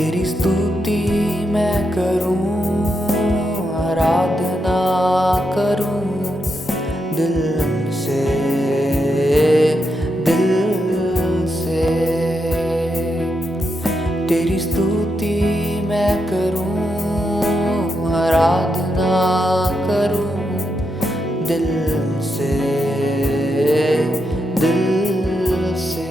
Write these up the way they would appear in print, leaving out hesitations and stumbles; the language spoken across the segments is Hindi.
तेरी स्तुति मैं करूं, आराधना करूं दिल से, दिल से। तेरी स्तुति मैं करूं, आराधना करूं दिल से, दिल से।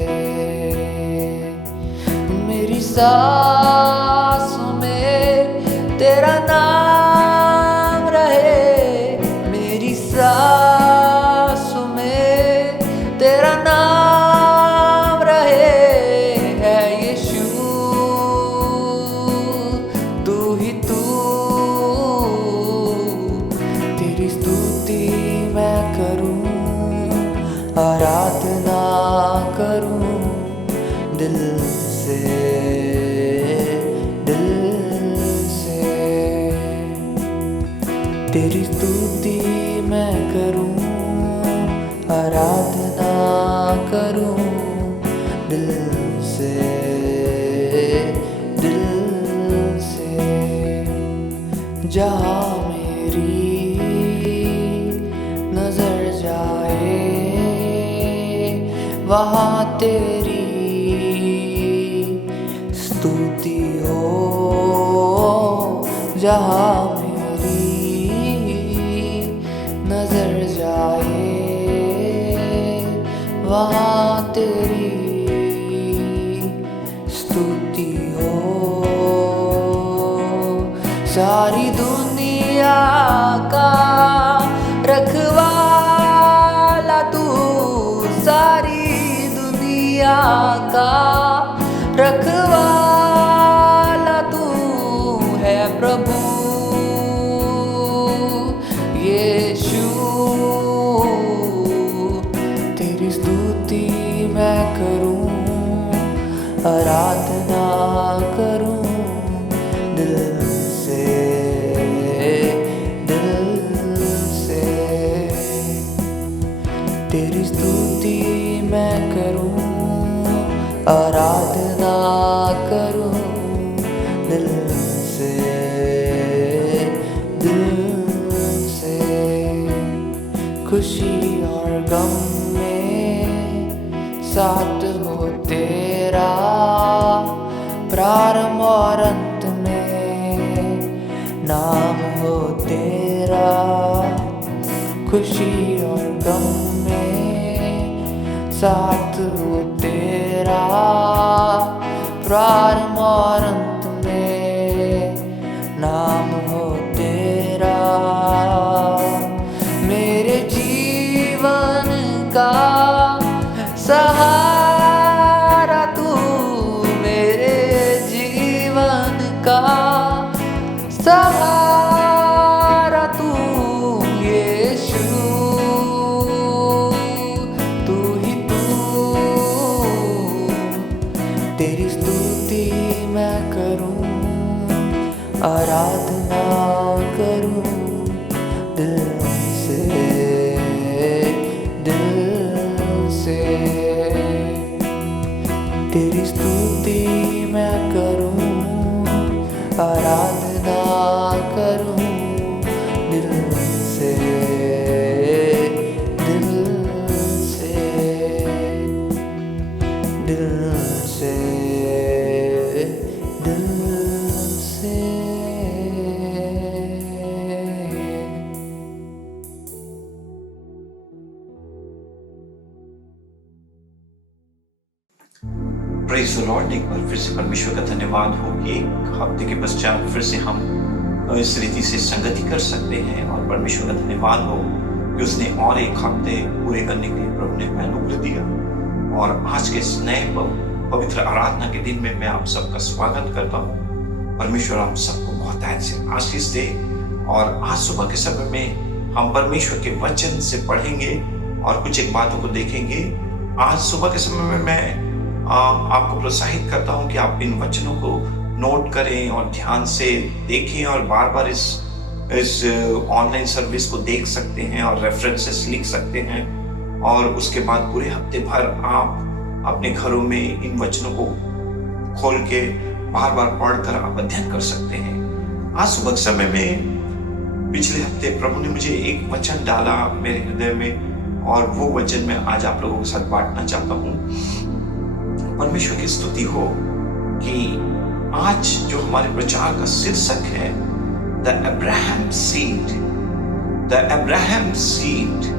मेरी सांसों में तेरा नाम रहे, मेरी सांसों में तेरा नाम रहे। है यीशु तू ही तू, तेरी स्तुति मैं करूं, आराधना करूं दिल से, दिल से। तेरी स्तुति मैं करूं, आराधना करूं दिल से, दिल से। जहाँ मेरी नजर जाए वहाँ तेरी स्तुति हो। जहाँ मेरी नजर जाए वहाँ तेरी स्तुति हो। सारी दुनिया का रखवाला तू, सारी दुनिया का रखवाला तू है प्रभु यीशु। तेरी स्तुति मैं करूं, आराधना करूं दिल से, दिल से। तेरी स्तुति मैं करूं, आराधना करूं दिल से, दिल से। खुशी और गम में साथ हो तेरा, प्रारंभ और अंत में नाम हो तेरा। खुशी और गम में साथ हो तेरा, प्रारंभ और अंत में नाम हो तेरा। मेरे जीवन का सहारा तू, मेरे जीवन का सहारा तू यीशु, तू ही तू। तेरी स्तुति मैं करूं, आराधना करूं दिल से, दिल से। तेरी स्तुति मैं करूं, आराधना करूं दिल से, दिल से, दिल से, दिल से। Praise the Lord. एक बार फिर से परमेश्वर का धन्यवाद हो कि एक हफ्ते के पश्चात फिर से हम इस रीति से संगति कर सकते हैं, और परमेश्वर का धन्यवाद हो कि उसने और एक हफ्ते पूरे करने के लिए प्रभु ने अनुग्रह दिया। और आज के इस नए पवित्र आराधना के दिन में मैं आप सबका स्वागत करता हूँ। परमेश्वर आप सबको बहुत ऐसे आशीष दे। और आज सुबह के समय में हम परमेश्वर के वचन से पढ़ेंगे और कुछ एक बातों को देखेंगे। आज सुबह के समय में मैं आपको प्रोत्साहित करता हूं कि आप इन वचनों को नोट करें और ध्यान से देखें, और बार बार इस ऑनलाइन सर्विस को देख सकते हैं और रेफरेंसेस लिख सकते हैं। और उसके बाद पूरे हफ्ते भर आप अपने घरों में इन वचनों को खोल के बार बार पढ़कर आप अध्ययन कर सकते हैं। आज सुबह के समय में पिछले हफ्ते प्रभु ने मुझे एक वचन डाला मेरे हृदय में, और वो वचन मैं आज आप लोगों के साथ बांटना चाहता हूँ। परमेश्वर की स्तुति हो कि आज जो हमारे प्रचार का शीर्षक है the Abraham seed, the Abraham seed,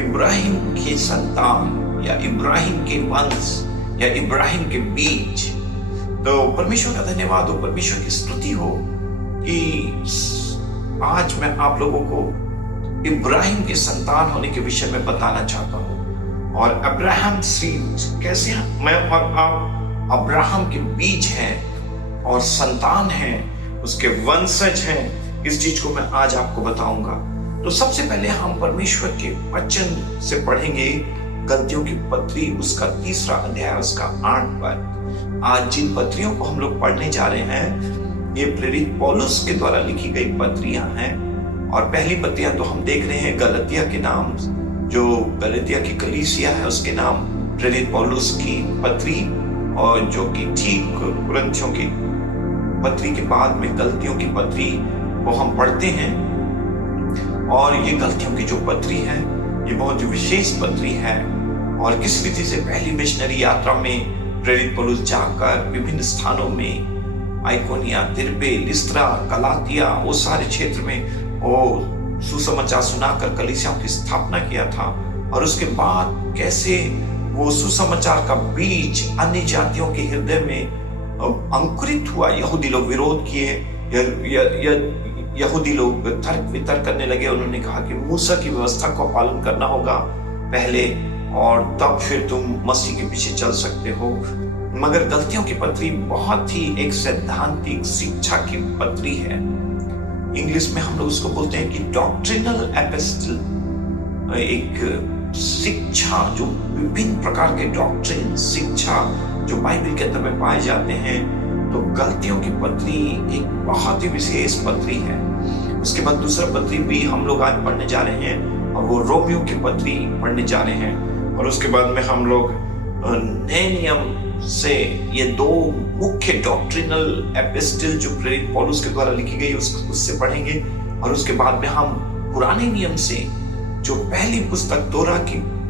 Ibrahim के संतान या इब्राहिम के वंश या इब्राहिम के बीज। तो परमेश्वर का धन्यवाद हो, परमेश्वर की स्तुति हो कि आज मैं आप लोगों को इब्राहिम के संतान होने के विषय में बताना चाहता हूँ। और अब्राहम सीड कैसे मैं और आप अब्राहम के बीज हैं और संतान हैं, उसके वंशज हैं, इस चीज को मैं आज आपको बताऊंगा। तो सबसे पहले हम परमेश्वर के वचन से पढ़ेंगे गलतियों की पत्री, उसका 3 अध्याय, उसका 8 पद। आज जिन पत्रियों को हम लोग पढ़ने जा रहे हैं ये प्रेरित पौलुस के द्वारा लिखी गई पत्रियां हैं। और पहली पत्रियां तो हम देख रहे हैं गलतिया के नाम, जो गलतिया की कलीसिया है उसके नाम प्रेरित पौलुस की पत्री, और जो कि ठीक कुरिन्थियों की पत्री के बाद में गलतियों की पत्री को हम पढ़ते हैं। और ये गलतियों की जो पत्री है ये बहुत विशेष पत्री है। और किस रीति से पहली मिशनरी यात्रा में प्रेरित पौलुस जाकर विभिन्न स्थानों में आइकोनिया, दिरबे, लिस्त्रा, गलातिया, वो सारे क्षेत्र में वो सुसमाचार सुनाकर कलीसियाओं की स्थापना किया था। और उसके बाद कैसे वो सुसमाचार का बीज अन्य जातियों के हृदय में अंकुरित हुआ। यहूदी लोग विरोध किए, यहूदी लोग तर्क वितर्क करने लगे। उन्होंने कहा कि मूसा की व्यवस्था को पालन करना होगा पहले, और तब फिर तुम मसीह के पीछे चल सकते हो। मगर गलतियों की पत्री बहुत ही एक सैद्धांतिक शिक्षा की पत्री है। इंग्लिश में हम लोग उसको बोलते हैं कि डॉक्ट्रिनल एपिस्टल, एक शिक्षा जो विभिन्न प्रकार के डॉक्ट्रिन, शिक्षा जो बाइबल के अंदर में पाए जाते हैं। तो गलतियों की पत्री एक बहुत ही विशेष पत्री है। उसके बाद दूसरा पत्री भी हम लोग आज पढ़ने जा रहे हैं, और वो रोमियो की पत्री पढ़ने जा रहे हैं। और उसके बाद में हम लोग नए नियम से ये 2 मुख्य डॉक्ट्रिनल एपिस्टल जो प्रेरित पौलुस के द्वारा लिखी गई उससे पढ़ेंगे। और उसके बाद में हम पुराने नियम से जो पहली पुस्तक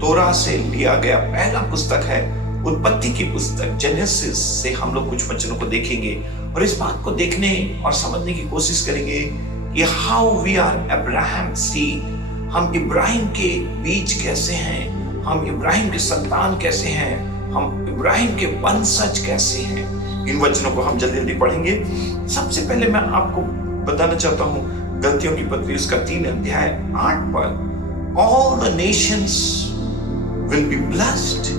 तोरा से लिया गया पहला पुस्तक है, उत्पत्ति की पुस्तक जेनेसिस से हम लोग कुछ वचनों को देखेंगे। और इस बात को देखने और समझने की कोशिश करेंगे कि how we are Abraham seed, हम इब्राहिम के बीज कैसे हैं, हम इब्राहिम के संतान कैसे हैं, हम इब्राहिम के वंशज कैसे हैं। इन वचनों को हम जल्दी जल्दी पढ़ेंगे। सबसे पहले मैं आपको बताना चाहता हूं गलतियों की पत्री, उसका 3 अध्याय 8 पद। All the Nations will be blessed,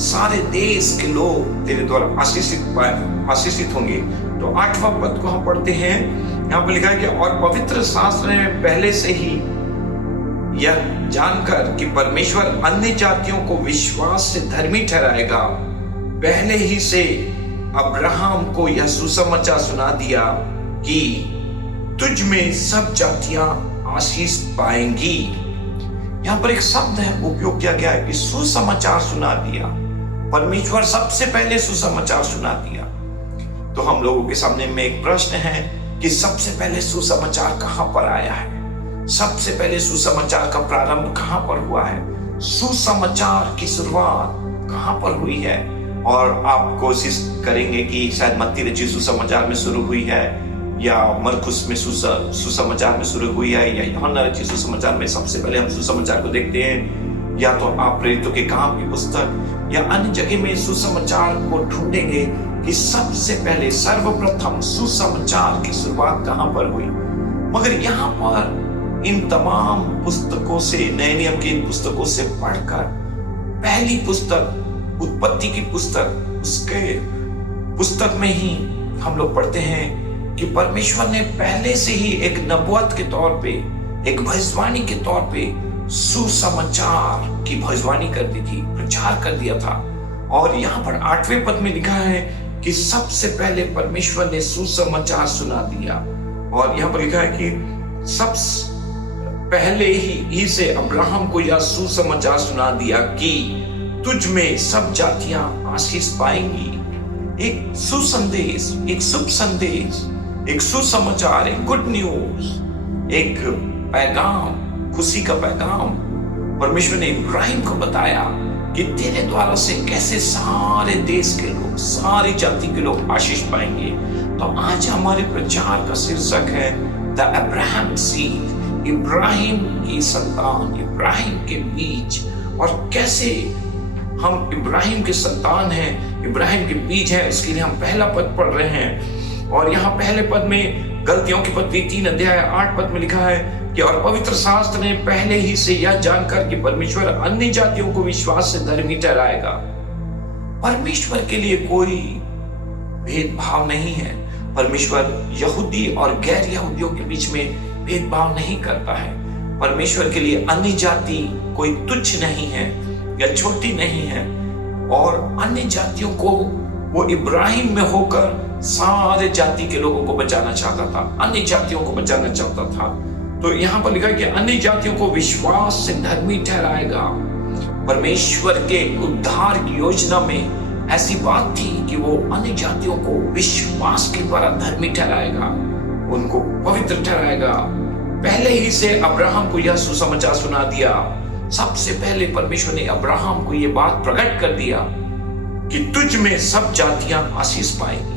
सारे देश के लोग तेरे द्वारा आशीषित होंगे। तो 8वां पद को हम पढ़ते हैं। यहाँ पर लिखा है कि और पवित्र शास्त्र में पहले से ही यह जानकर कि परमेश्वर अन्य जातियों को विश्वास से धर्मी ठहराएगा, पहले ही से अब्राहम को यह सुसमाचार सुना दिया कि तुझ में सब जातियां आशीष पाएंगी। यहां पर एक शब्द है उपयोग किया गया है कि सुसमाचार सुना दिया। परमेश्वर सबसे पहले सुसमाचार सुना दिया। तो हम लोगों के सामने में एक प्रश्न है कि सबसे पहले सुसमाचार कहां पर आया है, सबसे पहले सुसमाचार का प्रारंभ कहां पर हुआ है, सुसमाचार की शुरुआत कहां पर हुई है। और आप कोशिश करेंगे कि शायद मत्ती रचित सुसमाचार में शुरू हुई है, या मरकुस में सुसमाचार में शुरू हुई है, या यूहन्ना रचित सुसमाचार में सबसे पहले हम सुसमाचार को देखते हैं, या तो आप प्रेरितों के काम की पुस्तक या अन्य जगह में सुसमाचार को ढूंढेंगे कि सबसे पहले सर्वप्रथम सुसमाचार की शुरुआत कहां पर हुई। मगर यहाँ पर इन तमाम पुस्तकों से, नए नियम की इन पुस्तकों से पढ़कर पहली पुस्तक उत्पत्ति की पुस्तक, उसके पुस्तक में ही हम लोग पढ़ते हैं कि परमेश्वर ने पहले से ही एक नबुवत के तौर पे, एक भविष्यवाणी के तौर पे सुसमाचार की भविष्यवाणी कर दी थी, प्रचार कर दिया था। और यहाँ पर 8वें पद में लिखा है कि सबसे पहले परमेश्वर ने सुसमाचार सुना दिया। और यहाँ पर लिखा है कि सबसे पहले ही से अब्राहम को यह सुसमाचार सुना दिया कि तुझ में सब जातियां आशीष पाएंगी। एक सुसंदेश, एक शुभ संदेश, एक सुसमाचार, एक गुड न्यूज, एक पैगाम, खुशी का पैगाम परमेश्वर ने इब्राहिम को बताया कि तेरे द्वारा से कैसे सारे देश के लोग, सारी जाति के लोग आशीष पाएंगे। तो आज हमारे प्रचार का शीर्षक है द अब्राहम सीड, इब्राहिम की संतान, इब्राहिम के बीज। और कैसे हम इब्राहिम के संतान हैं, इब्राहिम के बीज हैं, इसके लिए हम पहला पद पढ़ रहे हैं। और यहाँ पहले पद में गलतियों की पत्री 3 अध्याय 8 पद में लिखा है कि और पवित्र शास्त्र ने पहले ही से यह जानकर कि परमेश्वर अन्य जातियों को विश्वास से धर्मी ठहराएगा। परमेश्वर के लिए कोई भेदभाव नहीं है। परमेश्वर यहूदी और गैर यहूदियों के बीच में भेदभाव नहीं करता है। परमेश्वर के लिए अन्य जाति कोई तुच्छ नहीं है या छोटी नहीं है। और अन्य जातियों को वो इब्राहिम में होकर सारे जाति के लोगों को बचाना चाहता था, अन्य जातियों को बचाना चाहता था। तो यहां पर लिखा है कि अन्य जातियों को विश्वास से धर्मी ठहराएगा। परमेश्वर के उद्धार की योजना में ऐसी बात थी कि वो अन्य जातियों को विश्वास के द्वारा धर्मी ठहराएगा, उनको पवित्र ठहराएगा। पहले ही से अब्राहम को यह सुसमाचार सुना दिया। सबसे पहले परमेश्वर ने अब्राहम को यह बात प्रकट कर दिया कि तुझ में सब जातियां आशीष पाएंगी,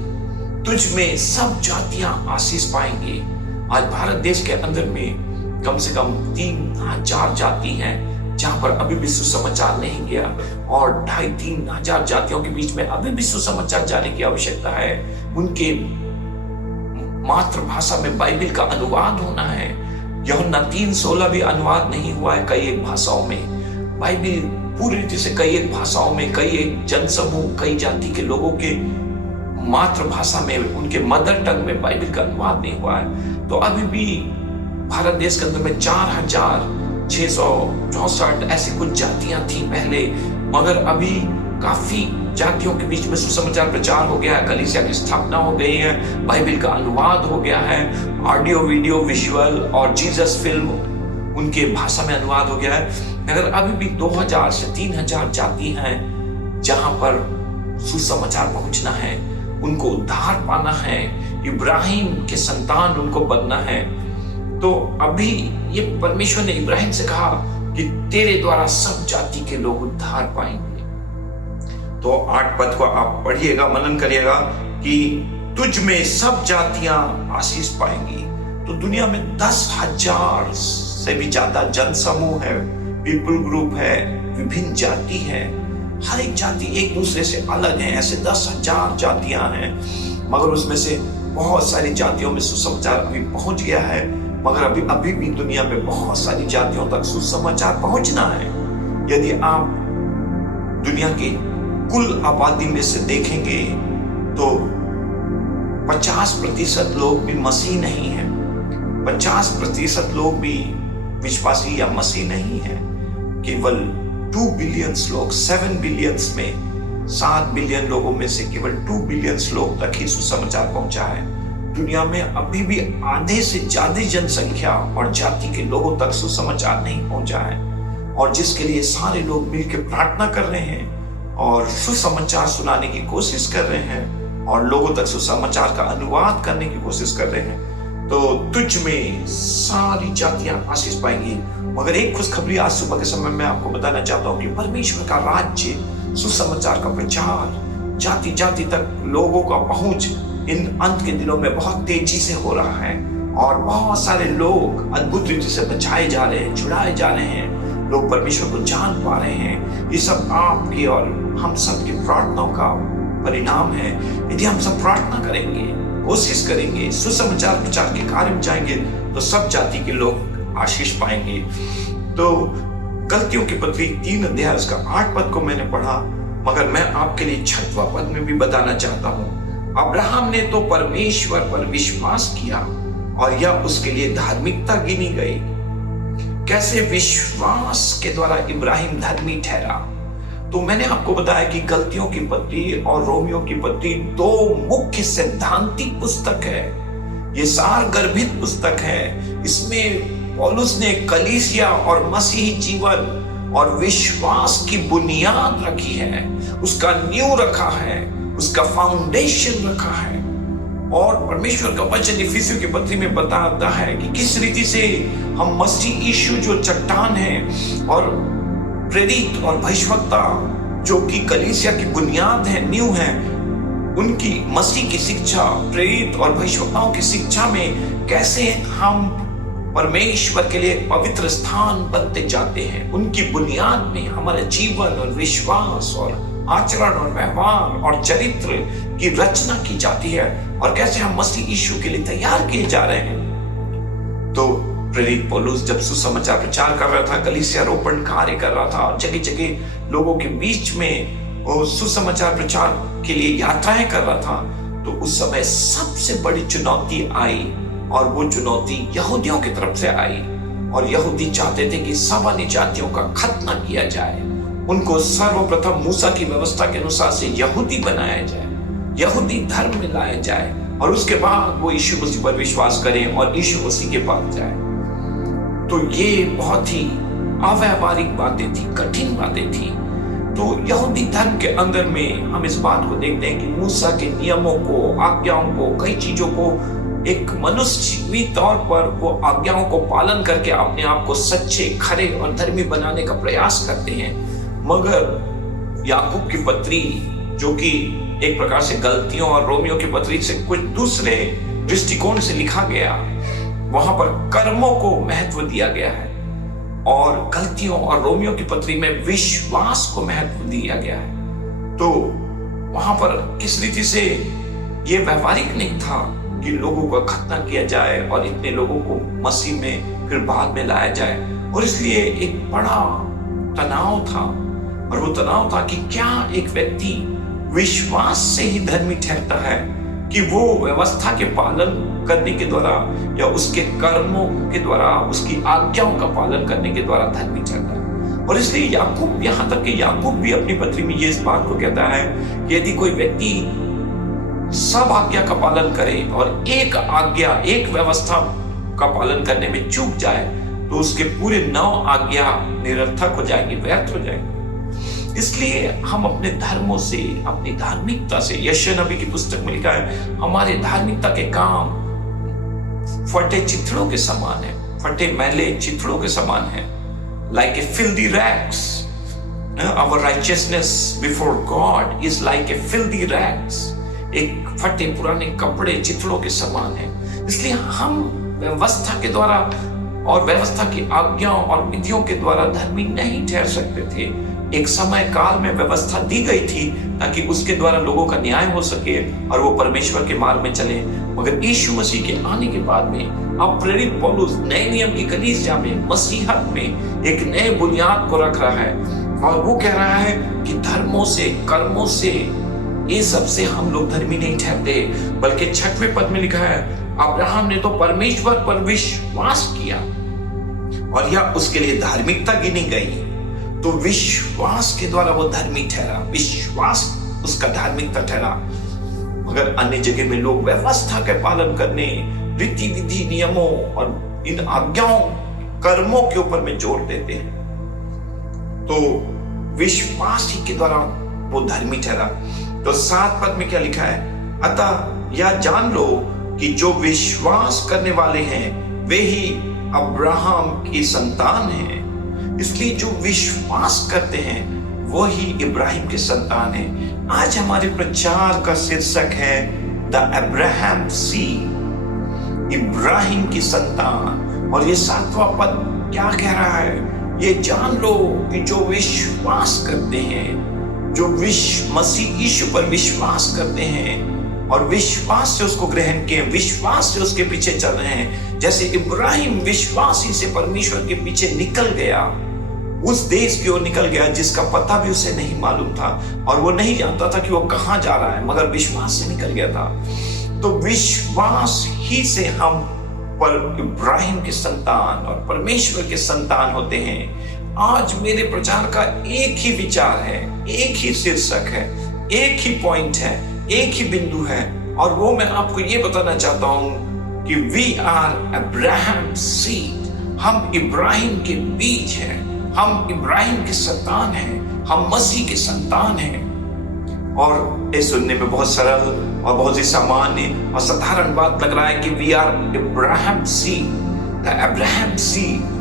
तुझ में सब जातियां आशीष पाएंगी। आज भारत देश के अंदर में कम से कम 3,000 जाति हैं जहां पर अभी भी सुसमाचार नहीं गया, और 2,500-3 हजार जातियों के बीच में अभी भी सुसमाचार जाने की आवश्यकता है। उनके मातृभाषा में बाइबल का अनुवाद होना है। यूहन्ना 3:16 भी अनुवाद नहीं हुआ है कई एक भाषाओं में। बाइबल पूरी रीति से कई एक भाषाओं में, कई एक जनसमूह, कई जाति के लोगों के मातृभाषा में, उनके मदर टंग में बाइबल का अनुवाद नहीं हुआ है। तो अभी भी भारत देश के अंदर में 4,664 ऐसी कुछ जातियां थी पहले, मगर अभी काफी जातियों के बीच में सुसमाचार प्रचार हो गया है, कलीसिया की स्थापना हो गई है, बाइबल का अनुवाद हो गया है, ऑडियो, वीडियो, विजुअल और जीसस फिल्म उनके भाषा में अनुवाद हो गया है। मगर अभी भी 2,000 से 3,000 जाति हैं जहां पर सुसमाचार पहुंचना है, उनको उद्धार पाना है, इब्राहिम के संतान उनको बनना है। तो अभी ये परमेश्वर ने इब्राहिम से कहा कि तेरे द्वारा सब जाति के लोग उद्धार पाएंगे। तो 8 पद को आप पढ़िएगा, मनन करिएगा कि तुझ में सब जातियां आशीष पाएंगी। तो दुनिया में 10,000 से भी ज्यादा जनसमूह है, पीपल ग्रुप है, विभिन्न जाति है। हर एक जाति एक दूसरे से अलग है। ऐसे 10,000 जातियां हैं, मगर उसमें से बहुत सारी जातियों में सुसमाचार अभी पहुंच गया है। मगर अभी भी दुनिया में बहुत सारी जातियों तक सुसमाचार पहुंचना है। यदि आप दुनिया की कुल आबादी में से देखेंगे तो 50% लोग भी मसीह नहीं है, 50% लोग भी विश्वासी या मसीह नहीं है। केवल 2 बिलियन लोग, 7 बिलियंस में 7 बिलियन लोगों में से केवल 2 बिलियन लोग तक ही सुसमाचार पहुंचा है। दुनिया में अभी भी आधे से ज्यादा जनसंख्या और जाति के लोगों तक सुसमाचार नहीं पहुंचा है, और जिसके लिए सारे लोग मिलकर प्रार्थना कर रहे हैं और सुसमाचार सुनाने की कोशिश कर रहे हैं और लोगों तक सुसमाचार का अनुवाद करने की कोशिश कर रहे हैं। तो तुझ में सारी जातियां आशीष पाएंगी। मगर एक खुशखबरी आज सुबह के समय में आपको बताना चाहता हूं कि परमेश्वर का राज्य, सुसमाचार का प्रचार, जाति जाति तक लोगों का पहुंच इन अंत के दिनों में बहुत तेजी से हो रहा है, और बहुत सारे लोग अद्भुत रीति से बचाए जा रहे हैं, छुड़ाए जा रहे हैं, लोग परमेश्वर को जान पा रहे हैं। ये सब आपकी और हम सब की प्रार्थनाओं का परिणाम है। यदि हम सब प्रार्थना करेंगे, कोशिश करेंगे, सुसमाचार प्रचार के कार्य में जाएंगे, तो सब जाति के लोग आशीष पाएंगे। तो गलतियों की पत्री 3 अध्याय उसका 8 पद को मैंने पढ़ा, मगर मैं आपके लिए 6वां पद में भी बताना चाहता हूं। अब्राहम ने तो परमेश्वर पर विश्वास किया और यह उसके लिए धार्मिकता गिनी गई। कैसे विश्वास के द्वारा इब्राहिम धर्मी ठहरा। तो मैंने आपको बताया कि गलतियों की पत्री और रोमियो की पत्री 2 मुख्य सैद्धांतिक पुस्तक है। ये सार गर्भित पुस्तक है। इसमें पौलुस ने कलीसिया और मसीही जीवन और विश्वास की बुनियाद रखी है, उसका नींव रखा है। उसका फाउंडेशन रखा है। और परमेश्वर का वचन इफिसियों की पत्री में बताता है कि किस रीति से हम मसीह यीशु जो चट्टान है और प्रेरित और भविष्यवक्ता जो कि कलीसिया की बुनियाद है, नींव है, उनकी मसीह की शिक्षा, प्रेरित और भविष्यवक्ताओं की शिक्षा में कैसे हम परमेश्वर के लिए पवित्र स्थान बनते जाते हैं। उनकी बुनियाद में हमारा जीवन और विश्वास और आचरण और व्यवहार और चरित्र की रचना की जाती है और कैसे हम मसीह यीशु के लिए तैयार किए जा रहे हैं। तो प्रेरित पौलुस जब सुसमाचार प्रचार कर रहा था, कलीसिया रोपण कार्य कर रहा था और जगह जगह लोगों के बीच में वो सुसमाचार प्रचार के लिए यात्राएं कर रहा था, तो उस समय सबसे बड़ी चुनौती आई और वो चुनौती यहूदियों की तरफ से आई। और यहूदी चाहते थे कि सब अन्य जातियों का खतना किया जाए, उनको सर्वप्रथम मूसा की व्यवस्था के अनुसार से यहूदी बनाया जाए, यहूदी धर्म में लाया जाए और उसके बाद वो यीशु मसीह पर विश्वास करें और यीशु मसीह के पास जाए। तो ये बहुत ही अव्यावहारिक बातें थी, कठिन बातें थी। तो यहूदी धर्म के अंदर में हम इस बात को देखते हैं कि मूसा के नियमों को, आज्ञाओं को, कई चीजों को एक मनुष्यवी तौर पर वो आज्ञाओं को पालन करके अपने आप को सच्चे, खरे और धर्मी बनाने का प्रयास करते हैं। मगर याकूब की पत्री, जो कि एक प्रकार से गलतियों और रोमियो की पत्री से कुछ दूसरे दृष्टिकोण से लिखा गया, वहां पर कर्मों को महत्व दिया गया है और गलतियों और रोमियो की पत्री में विश्वास को महत्व दिया गया है। तो वहां पर किस रीति से ये व्यवहारिक नहीं था कि लोगों का खतना किया जाए और इतने लोगों को मसीह में फिर बाद में लाया जाए। और इसलिए एक बड़ा तनाव था, और वो तनाव था कि क्या एक व्यक्ति विश्वास से ही धर्मी ठहरता है कि वो व्यवस्था के पालन करने के द्वारा या उसके कर्मों के द्वारा, उसकी आज्ञाओं का पालन करने के द्वारा धर्मी ठहरता है। और इसलिए याकूब, यहां तक कि याकूब भी अपनी पत्री में ये इस बात को कहता है कि यदि कोई व्यक्ति सब आज्ञा का पालन करे और एक आज्ञा, एक व्यवस्था का पालन करने में चूक जाए, तो उसके पूरे 9 आज्ञा निरर्थक हो जाएंगे, व्यर्थ हो जाएंगे। इसलिए हम अपने धर्मों से, अपनी धार्मिकता से, यशायाह नबी की पुस्तक में लिखा है, हमारे धार्मिकता के काम फटे चिथड़ों के समान है, फटे मैले चिथड़ों के समान है। Like a filthy rags, our righteousness before God is like a filthy rags। एक फटे पुराने कपड़े चिथड़ों के समान है। इसलिए हम व्यवस्था के द्वारा और व्यवस्था की आज्ञाओं और विधियों के द्वारा धर्मी नहीं ठहर सकते थे। एक समय काल में व्यवस्था दी गई थी ताकि उसके द्वारा लोगों का न्याय हो सके और वो परमेश्वर के मार्ग में चले। मगर यीशु मसीह के आने के बाद में अब प्रेरित पौलुस नए नियम की कलीसिया में, मसीहत में एक नए बुनियाद को रख रहा है और वो कह रहा है कि धर्मों से, कर्मों से, ये सबसे हम लोग धर्मी नहीं ठहरते, बल्कि 6वें पद में लिखा है, अब्राहम ने तो परमेश्वर पर विश्वास किया और यह उसके लिए धार्मिकता गिनी गई। तो विश्वास के द्वारा वो धर्मी ठहरा, विश्वास उसका धार्मिकता ठहरा। मगर अन्य जगह में लोग व्यवस्था के पालन करने, रीति विधि, नियमों और इन आज्ञाओं, कर्मों के ऊपर में जोर देते हैं। तो विश्वास ही के द्वारा वो धर्मी ठहरा। तो 7 पद में क्या लिखा है, अतः यह जान लो कि जो विश्वास करने वाले हैं वे ही अब्राहम की संतान हैं। इसलिए जो विश्वास करते हैं वो ही इब्राहिम के संतान हैं। आज हमारे प्रचार का शीर्षक है द अब्राहम सीड, इब्राहिम की संतान। और ये 7वां पद क्या कह रहा है, ये जान लो कि जो विश्वास करते हैं, जो मसीह यीशु पर विश्वास करते हैं और विश्वास से उसको ग्रहण किए, विश्वास से उसके पीछे चल रहे हैं, जैसे इब्राहिम विश्वासी से परमेश्वर के पीछे निकल गया, उस देश की ओर निकल गया जिसका पता भी उसे नहीं मालूम था और वो नहीं जानता था कि वो कहां जा रहा है, मगर विश्वास से निकल गया था। तो विश्वास ही से हम पर इब्राहिम के संतान और परमेश्वर के संतान होते हैं। आज मेरे प्रचार का एक ही विचार है, एक ही शीर्षक है, एक ही पॉइंट है, एक ही बिंदु है, और वो मैं आपको ये बताना चाहता हूं कि वी आर अब्राहम सीड, हम इब्राहिम के बीज हैं, हम इब्राहिम के संतान हैं, हम मसीह के संतान हैं। और ये सुनने में बहुत सरल और बहुत ही सामान्य और साधारण बात लग रहा है कि we are Abraham seed, the Abraham seed.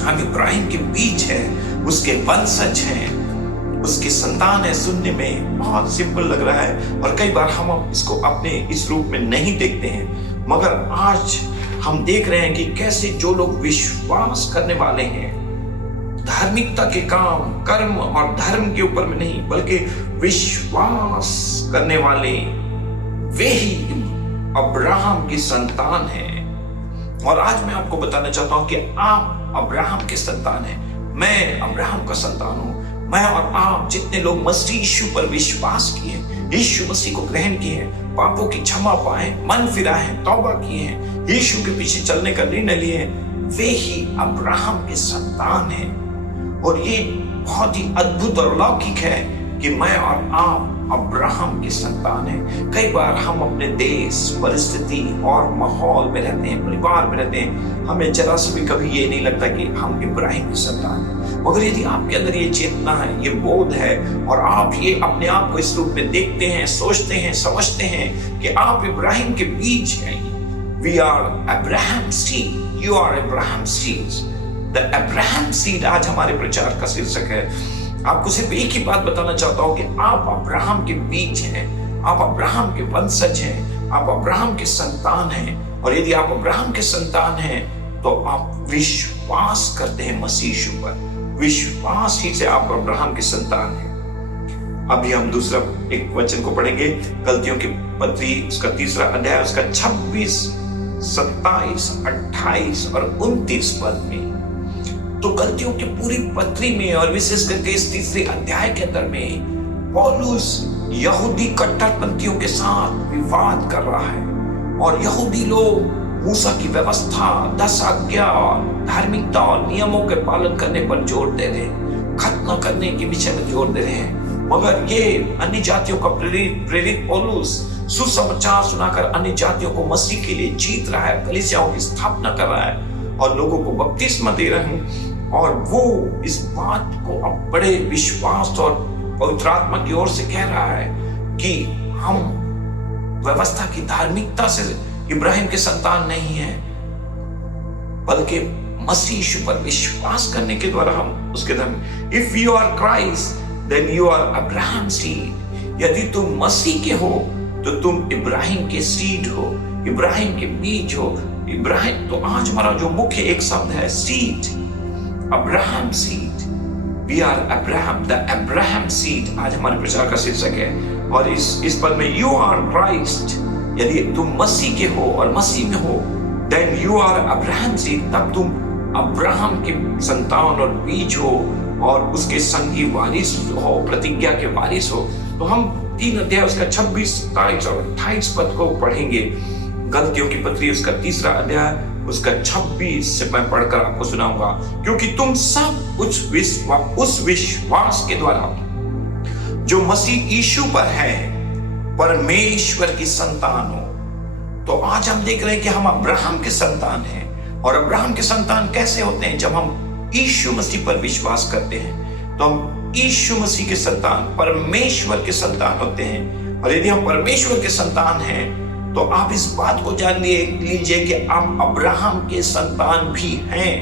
हम इब्राहिम के बीज है, उसके वंशज हैं, उसकी संतान है। सुनने में बहुत सिंपल लग रहा है और कई बार हम इसको अपने इस रूप में नहीं देखते हैं, मगर आज हम देख रहे हैं कि कैसे जो लोग विश्वास करने वाले हैं, धार्मिकता के काम, कर्म और धर्म के ऊपर में नहीं बल्कि विश्वास करने वाले, वे ही अब्राहम की संतान है। और आज मैं आपको बताना चाहता हूं कि आप अब्राहम के संतान हैं, मैं अब्राहम का संतान हूं। मैं और आप जितने लोग मसीह यीशु पर विश्वास किए, यीशु मसीह को ग्रहण किए हैं, पापों की क्षमा पाए, मन फिरा है, तौबा किए हैं, यीशु के पीछे चलने का निर्णय लिए हैं, वे ही अब्राहम के संतान हैं। और ये बहुत ही अद्भुत और अलौकिक है कि मैं और आप अब्राहम की संतान है। कई बार हम अपने देश, परिस्थिति और माहौल में रहते हैं, परिवार में रहते हैं, हमें जरा से भी कभी ये नहीं लगता कि हम इब्राहिम की संतान हैं। मगर यदि आपके अंदर ये चेतना है, ये बोध है और आप ये अपने आप को इस रूप में देखते हैं, सोचते हैं, समझते हैं कि आप इब्राहिम के बीज हैं, we are Abraham seed, you are Abraham seeds, the Abraham seed आज हमारे प्रचार का शीर्षक है। आपको सिर्फ एक ही बात बताना चाहता हूं कि आप अब्राहम के बीज हैं, आप अब्राहम के वंशज हैं, आप अब्राहम के संतान हैं। और यदि आप अब्राहम के संतान हैं तो आप विश्वास करते हैं मसीह यीशु पर, विश्वास ही से आप अब्राहम के संतान हैं। अभी हम दूसरा एक वचन को पढ़ेंगे, गलतियों की पत्री उसका 3 अध्याय उसका 26, 27, 28 और 29 पद में। तो गलतियों की पूरी पत्री में और विशेष करके इस 3 अध्याय के अंदर में पौलुस यहूदी कट्टरपंथियों के साथ विवाद कर रहा है। और यहूदी लोग मूसा की व्यवस्था, 10 आज्ञा, धार्मिकता और नियमों के पालन करने पर जोर दे रहे हैं, खत्म करने के विषय में जोर दे रहे हैं। मगर ये अन्य जातियों का प्रेरित पौलुस सुसमाचार सुनाकर अन्य जातियों को मसीह के लिए जीत रहा है, कलीसियाओं की स्थापना कर रहा है और लोगों को बपतिस्मा दे रहे हैं। और वो इस बात को अब बड़े विश्वास और पवित्र आत्मा की ओर से कह रहा है कि हम व्यवस्था की धार्मिकता से इब्राहिम के संतान नहीं है, बल्कि मसीह यीशु पर विश्वास करने के द्वारा हम उसके धर्म। If you are Christ then you are Abraham seed. यदि तुम मसीह के हो तो तुम इब्राहिम के सीड हो, इब्राहिम के बीज हो। इब्राहिम तो आज हमारा जो मुख्य एक शब्द है seed, Abraham seed, we are Abraham, the Abraham seed आज हमारे प्रचार का शीर्षक है। और इस पद में यू आर क्राइस्ट, यदि तुम मसीह के हो और मसीह में हो, then you are Abraham seed, तब तुम अब्राहम के संतान और बीज हो और उसके संगी वारिस हो, प्रतिज्ञा के वारिस हो। तो हम 3 अध्याय उसका 26, 27 और 28 पद को पढ़ेंगे। गलतियों की पत्री उसका 3 अध्याय उसका 26 से मैं पढ़कर आपको सुनाऊंगा। क्योंकि तुम सब उस विश्वास के द्वारा जो मसीह यीशु पर है परमेश्वर की संतान हो। तो आज हम देख रहे हैं कि हम अब्राहम के संतान हैं। और अब्राहम के संतान कैसे होते हैं? जब हम यीशु मसीह पर विश्वास करते हैं तो हम यीशु मसीह के संतान, परमेश्वर के संतान होते हैं। और यदि हम परमेश्वर के संतान हैं तो आप इस बात को जान लीजिए कि आप अब्राहम के संतान भी हैं।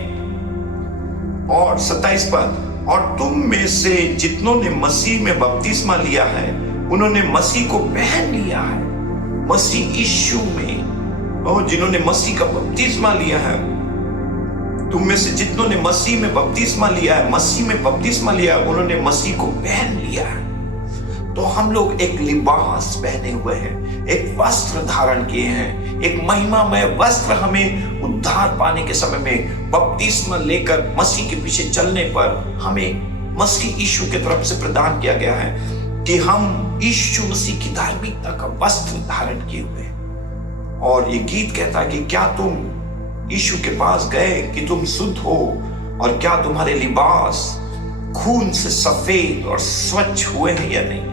और 27 पद, और तुम में से जितनों ने मसीह में बपतिस्मा लिया है उन्होंने मसीह को पहन लिया है। मसीह यीशु में, और जिन्होंने मसीह का बपतिस्मा लिया है, तुम में से जितनों ने मसीह में बपतिस्मा लिया है, मसीह में बपतिस्मा लिया है, उन्होंने मसीह को पहन लिया है। तो हम लोग एक लिबास पहने हुए हैं, एक वस्त्र धारण किए हैं, एक महिमामय वस्त्र हमें उद्धार पाने के समय में बपतिस्मा लेकर मसीह के पीछे चलने पर हमें मसीह यीशु की तरफ से प्रदान किया गया है कि हम यीशु मसीह की धार्मिकता का वस्त्र धारण किए हुए हैं। और ये गीत कहता है कि क्या तुम यीशु के पास गए कि तुम शुद्ध हो, और क्या तुम्हारे लिबास खून से सफेद और स्वच्छ हुए हैं या नहीं।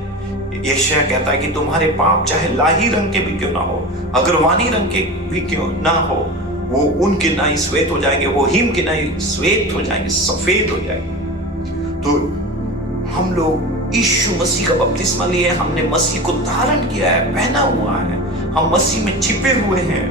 यशायाह कहता है कि तुम्हारे पाप चाहे लाही रंग के भी क्यों ना हो, अग्रवानी रंग के भी क्यों ना हो, वो उनके ना ही श्वेत हो जाएंगे, वो हिम के ना ही श्वेत हो जाएंगे, सफेद हो जाएंगे। तो हम लोग यीशु मसीह का बपतिस्मा लिया है, हमने मसीह को धारण किया है, पहना हुआ है, हम मसीह में छिपे हुए हैं।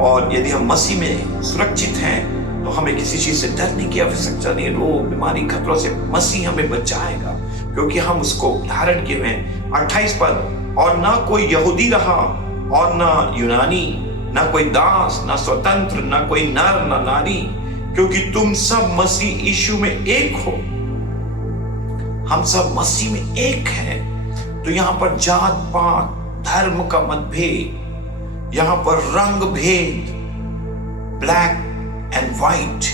और यदि हम मसीह में सुरक्षित हैं तो हमें किसी चीज से डरने की आवश्यकता नहीं। रोग, बीमारी, खतरों से मसीह हमें बचाएगा, क्योंकि हम उसको धारण किए हुए हैं। 28 पद, और ना कोई यहूदी रहा और ना यूनानी, ना कोई दास, ना स्वतंत्र, ना कोई नर, ना नारी, क्योंकि तुम सब मसीह यीशु में एक हो। हम सब मसीह में एक हैं। तो यहाँ पर जात पात, धर्म का मतभेद, यहाँ पर रंग भेद, black and white,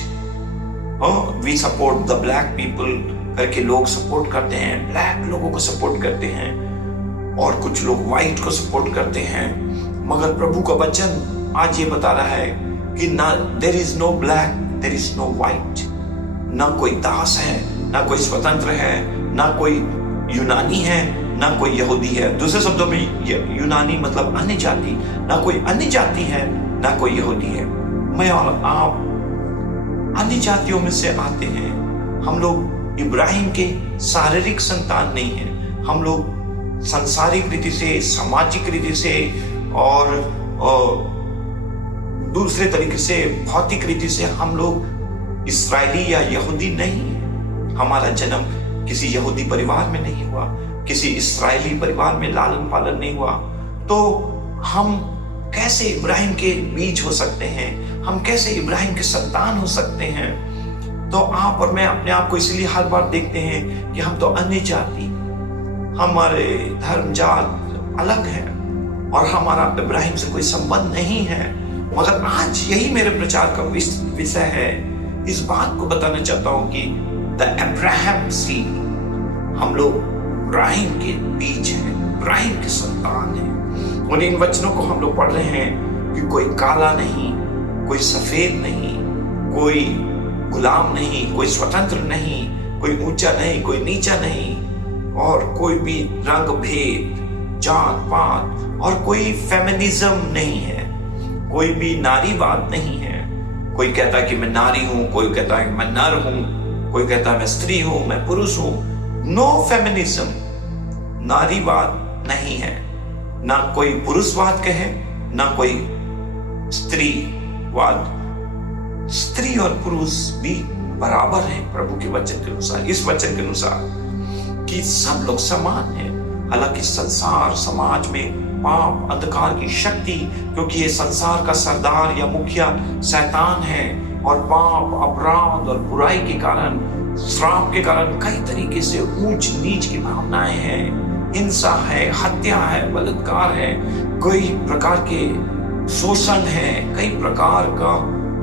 we support the black people करके लोग सपोर्ट करते हैं, ब्लैक लोगों को सपोर्ट करते हैं, और कुछ लोग व्हाइट को सपोर्ट करते हैं। मगर प्रभु का वचन आज ये बता रहा है कि ना there is no black, there is no white, ना कोई दास है, ना कोई स्वतंत्र है, ना कोई यूनानी है, ना कोई यहूदी है। दूसरे शब्दों में यूनानी मतलब अन्य जाति, ना कोई अन्य जाति है, ना कोई यहूदी है। मैं और आप अन्य जातियों में से आते हैं। हम लोग इब्राहिम के शारीरिक संतान नहीं हैं। हम लोग सांसारिक रीति से, सामाजिक रीति से और दूसरे तरीके से, भौतिक रीति से हम लोग इसराइली या यहूदी नहीं हैं। हमारा जन्म किसी यहूदी परिवार में नहीं हुआ, किसी इसराइली परिवार में लालन पालन नहीं हुआ। तो हम कैसे इब्राहिम के बीज हो सकते हैं? हम कैसे इब्राहिम के संतान हो सकते हैं? तो आप और मैं अपने आप को इसलिए हर बार देखते हैं कि हम तो अन्य जाति, हमारे धर्म जात अलग है और हमारा इब्राहिम से कोई संबंध नहीं है। मगर आज यही मेरे प्रचार का विषय है। इस बात को बताना चाहता हूं कि द अब्राहम सीड, हम लोग इब्राहिम के बीज हैं, इब्राहिम के संतान हैं। और इन वचनों को हम लोग पढ़ रहे हैं कि कोई काला नहीं, कोई सफेद नहीं, कोई गुलाम नहीं, कोई स्वतंत्र नहीं, कोई ऊंचा नहीं, कोई नीचा नहीं, और कोई भी रंग भेद, जात पात, और कोई फेमिनिज्म नहीं है, कोई भी नारीवाद नहीं है। कोई कहता है कि मैं नारी हूं, कोई कहता है कि मैं नर हूं, कोई कहता है मैं स्त्री हूं, मैं पुरुष हूं। नो फेमिनिज्म, नारीवाद नहीं है, ना कोई पुरुषवाद कहे, ना कोई स्त्रीवाद। स्त्री और पुरुष भी बराबर है प्रभु के वचन के अनुसार, इस वचन के अनुसार कि सब लोग समान हैं। हालांकि संसार, समाज में पाप, अंधकार की शक्ति, क्योंकि ये संसार का सरदार या मुखिया शैतान है, और पाप, अपराध और बुराई के कारण, श्राप के कारण कई तरीके से ऊंच नीच की भावनाएं हैं, हिंसा है, हत्या है, बलात्कार है, कई प्रकार के शोषण है, कई प्रकार का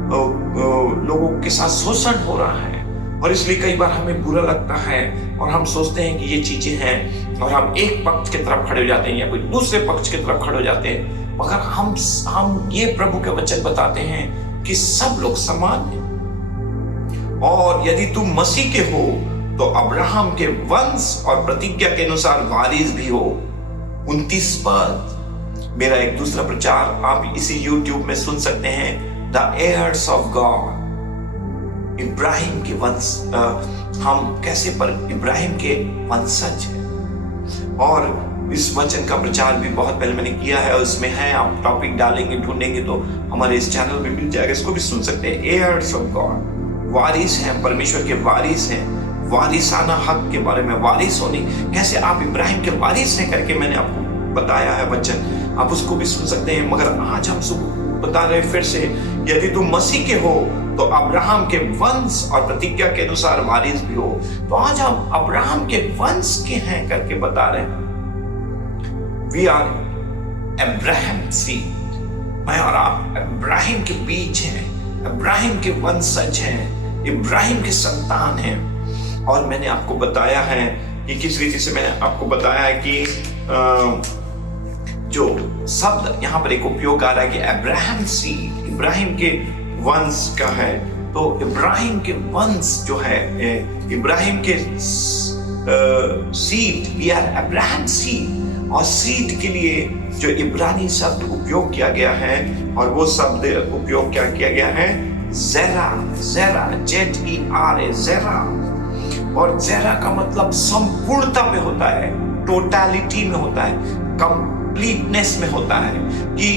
लोगों के साथ शोषण हो रहा है। और इसलिए कई बार हमें बुरा लगता है और हम सोचते हैं कि ये चीजें हैं, और हम एक पक्ष की तरफ खड़े हो जाते हैं या कोई दूसरे पक्ष की तरफ खड़े हो जाते हैं। मगर हम ये प्रभु के वचन बताते हैं कि सब लोग समान हैं। और यदि तुम मसीह के हो तो अब्राहम के वंश और प्रतिज्ञा के अनुसार वारिस भी हो। 29 पद, मेरा एक दूसरा प्रचार आप इसी YouTube में सुन सकते हैं, द एयर्स ऑफ गॉड, इब्राहिम के वंश, हम कैसे पर इब्राहिम के वंशज हैं। और इस वचन का प्रचार भी बहुत पहले मैंने किया है, उसमें है, आप टॉपिक डालेंगे, ढूंढेंगे तो हमारे इस चैनल में मिल जाएगा, इसको भी सुन सकते हैं। एयर्स ऑफ गॉड, वारिस हैं, परमेश्वर के वारिस हैं, वारिसाना हक के बारे में, वारिस होने, कैसे आप इब्राहिम के वारिस हैं करके मैंने आपको बताया है वचन, आप उसको भी सुन सकते हैं। मगर आज हम सब बता रहे फिर से, यदि तुम मसीह के हो तो अब्राहम के वंश और प्रतिज्ञा के अनुसार वारिस भी हो। तो आज हम अब्राहम के वंश के हैं करके बता रहे हैं। वी आर अब्राहम सीड, मैं और आप इब्राहिम के बीज हैं, इब्राहिम के वंशज हैं, इब्राहिम के संतान हैं। और मैंने आपको बताया है कि किस रीति से, मैंने आपको बताया है कि जो शब्द यहाँ पर एक उपयोग आ रहा है कि अब्राहम सीड, इब्राहिम के वंश का है। तो इब्राहिम के वंश जो है, इब्राहिम के seed, we are Abraham seed. और सीड के लिए जो इब्रानी शब्द उपयोग किया गया है, और वो शब्द उपयोग क्या किया गया है, ज़ेरा, ज़ेरा, ZERA, ज़ेरा। और ज़ेरा का मतलब संपूर्णता में होता है, टोटलिटी में होता है, कंप्लीटनेस में होता है, कि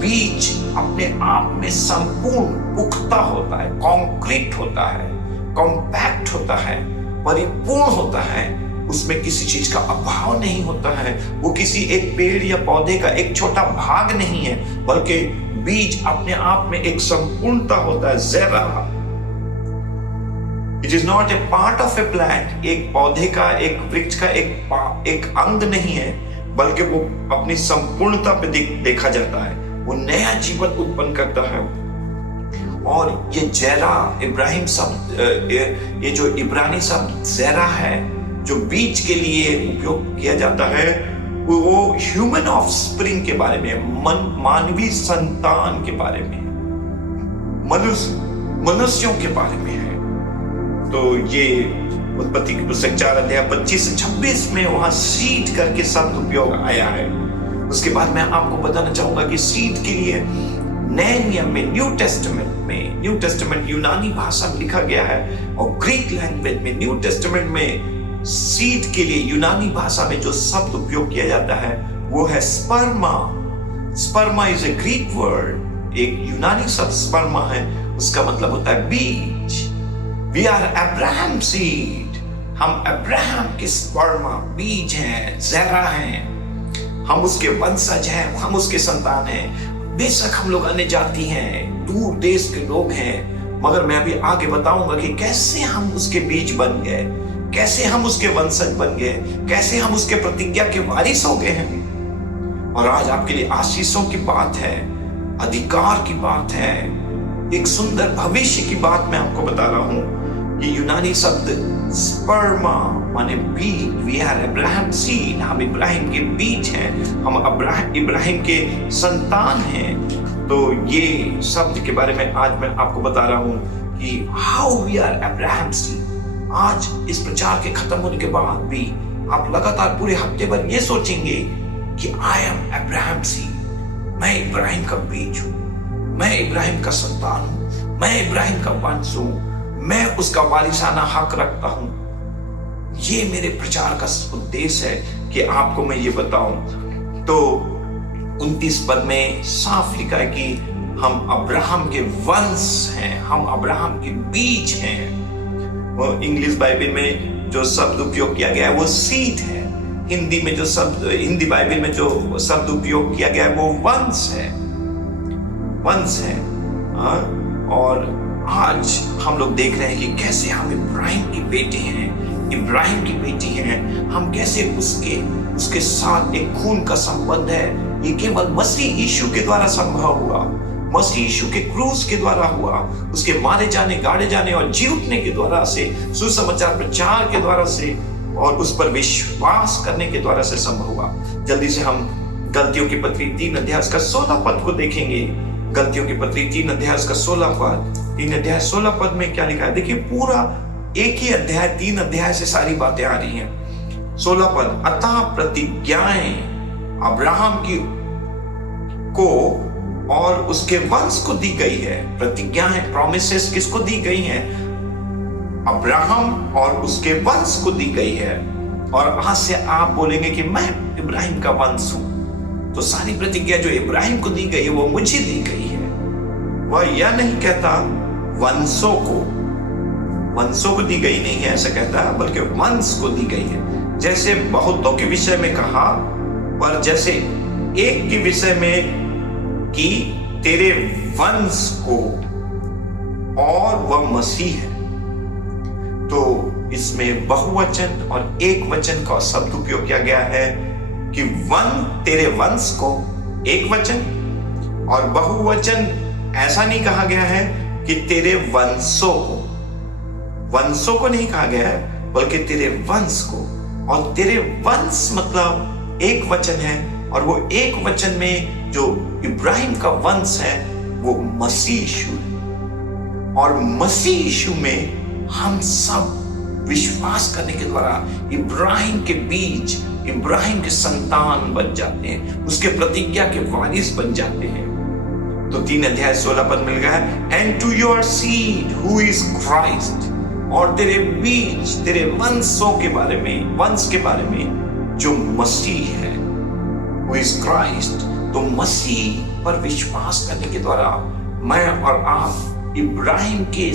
बीज अपने आप में संपूर्ण पुख्ता होता है, कॉन्क्रीट होता है, कॉम्पैक्ट होता है, परिपूर्ण होता है, उसमें किसी चीज का अभाव नहीं होता है, वो किसी एक पेड़ या पौधे का एक छोटा भाग नहीं है, बल्कि बीज अपने आप में एक संपूर्णता होता है। ज़ेरा it is not a part of a plant, एक पौधे का, एक वृक्ष का एक अंग नहीं है, बल्कि वो अपनी संपूर्णता पे देखा जाता है, वो नया जीवन उत्पन्न करता है। और ये ज़ेरा इब्राहिम शब्द, ये जो इब्रानी शब्द ज़ेरा है, जो बीज के लिए उपयोग किया जाता है, वो ह्यूमन ऑफस्प्रिंग के बारे में, मानवीय संतान के बारे में, मनुष्यों के बारे में है। तो ये उत्पत्ति की पुस्तक 4 अध्याय 25 से 26 में वहां सीड करके शब्द उपयोग आया है। उसके बाद मैं आपको बताना चाहूंगा कि सीड के लिए नए नियम में, न्यू टेस्टामेंट यूनानी भाषा में लिखा गया है, और ग्रीक लैंग्वेज में, न्यू टेस्टामेंट में सीड के लिए यूनानी भाषा में जो शब्द उपयोग किया जाता है वो है स्पर्मा। स्पर्मा इज ए ग्रीक वर्ड, एक यूनानी शब्द स्पर्मा है, उसका मतलब होता है बीज। वी आर अब्राहम सीड, हम अब्राहम के स्पर्मा, बीज हैं, ज़ेरा हैं, हम उसके वंशज हैं, हम उसके संतान हैं। बेशक हम लोग अन्य जाति हैं, दूर देश के लोग हैं, मगर मैं अभी आगे बताऊंगा कि कैसे हम उसके बीज बन गए, कैसे हम उसके वंशज बन गए, कैसे हम उसके प्रतिज्ञा के वारिस हो गए हैं। और आज आपके लिए आशीषों की बात है, अधिकार की बात है, एक सुंदर भविष्य की बात मैं आपको बता रहा हूं। ये यूनानी शब्द स्पर्मा माने बीज, वी आर अब्राहम सीड, हम इब्राहिम के बीज हैं, हम इब्राहिम के संतान हैं। तो ये शब्द के बारे में आज मैं आपको बता रहा हूं कि how we are Abraham seed. आज इस प्रचार के खत्म होने के बाद भी आप लगातार पूरे हफ्ते भर ये सोचेंगे कि आई एम अब्राहम सीड, मैं इब्राहिम का बीज हूं, मैं इब्राहिम का संतान हूं, मैं इब्राहिम का वंश हूं, मैं उसका वारिसाना हक रखता हूं। ये मेरे प्रचार का उद्देश्य है कि आपको मैं ये बताऊं। तो 29 पद में साफ लिखा है कि हम अब्राहम के वंश हैं, हम अब्राहम के बीज हैं। वो इंग्लिश बाइबल में जो शब्द उपयोग किया गया है वो सीड है, हिंदी बाइबल में जो शब्द उपयोग किया गया है वो वंश है। और आज हम लोग देख रहे हैं कि कैसे हम इब्राहिम की बेटे हैं, इब्राहिम की बेटी हैं, हम कैसे उसके साथ एक खून का संबंध है। ये केवल मसीह यीशु के द्वारा संभव हुआ, मसीह यीशु के क्रूस के द्वारा हुआ, उसके मारे जाने, गाड़े जाने और जी उठने के द्वारा से, सुसमाचार प्रचार के द्वारा से और उस पर विश्वास करने के द्वारा से संभव हुआ। जल्दी से हम गलतियों की पत्री 3 अध्याय का 16 पद को देखेंगे। गलतियों की पत्री 3 अध्याय का 16 पद, 3 अध्याय 16 पद में क्या लिखा है देखिए। पूरा एक ही अध्याय, 3 अध्याय से सारी बातें आ रही हैं। 16 पद, अतः प्रतिज्ञाएं अब्राहम को और उसके वंश को दी गई है। प्रतिज्ञाएं, प्रोमिसेस किसको दी गई हैं? अब्राहम और उसके वंश को दी गई है। और आज से आप बोलेंगे कि मैं इब्राहिम का वंश हूं, तो सारी प्रतिज्ञा जो इब्राहिम को दी गई है वो मुझे दी गई है। वह यह नहीं कहता वंशों को दी गई नहीं है ऐसा कहता है, बल्कि वंश को दी गई है। जैसे बहुतों के विषय में कहा, पर जैसे एक के विषय में कि तेरे वंश को, और वह मसीह है। तो इसमें बहुवचन और एक वचन का शब्द उपयोग किया गया है कि तेरे वंश को एक वचन, और बहुवचन ऐसा नहीं कहा गया है कि तेरे वंशों को नहीं कहा गया है, बल्कि तेरे वंश को। और तेरे वंश मतलब एक वचन है, और वो एक वचन में जो इब्राहिम का वंश है वो मसीह यीशु है। और मसीह यीशु में हम सब विश्वास करने के द्वारा इब्राहिम के बीज, इब्राहिम के संतान बन जाते हैं, उसके प्रतिज्ञा के वारिस बन जाते हैं। तो 3 अध्याय 16 पद मिल गया है, and to your seed who is Christ, और तेरे बीच, तेरे वंशों के बारे में, वंश के बारे में जो मसीह है, वो इस क्राइस्ट। तो मसीह पर विश्वास करने के द्वारा मैं और आप इब्राहिम के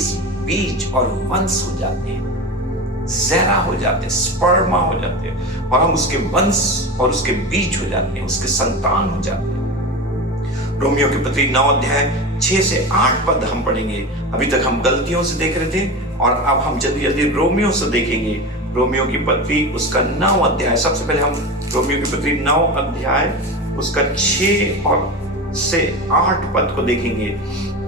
बीज और वंश हो जाते हैं, ज़रा हो जाते हैं, स्पर्मा हो जाते हैं, और हम उसके वंश और उसके बीज हो जाते हैं, उसके संतान हो जाते हैं। रोमियो की पत्री 9 अध्याय 6 से 8 पद हम पढ़ेंगे। अभी तक हम गलतियों से देख रहे थे और अब हम जल्दी जल्दी रोमियो से देखेंगे। रोमियो की पत्री उसका 9 अध्याय, सबसे पहले हम रोमियो की पत्री 9 अध्याय उसका 6 और से 8 पद को देखेंगे।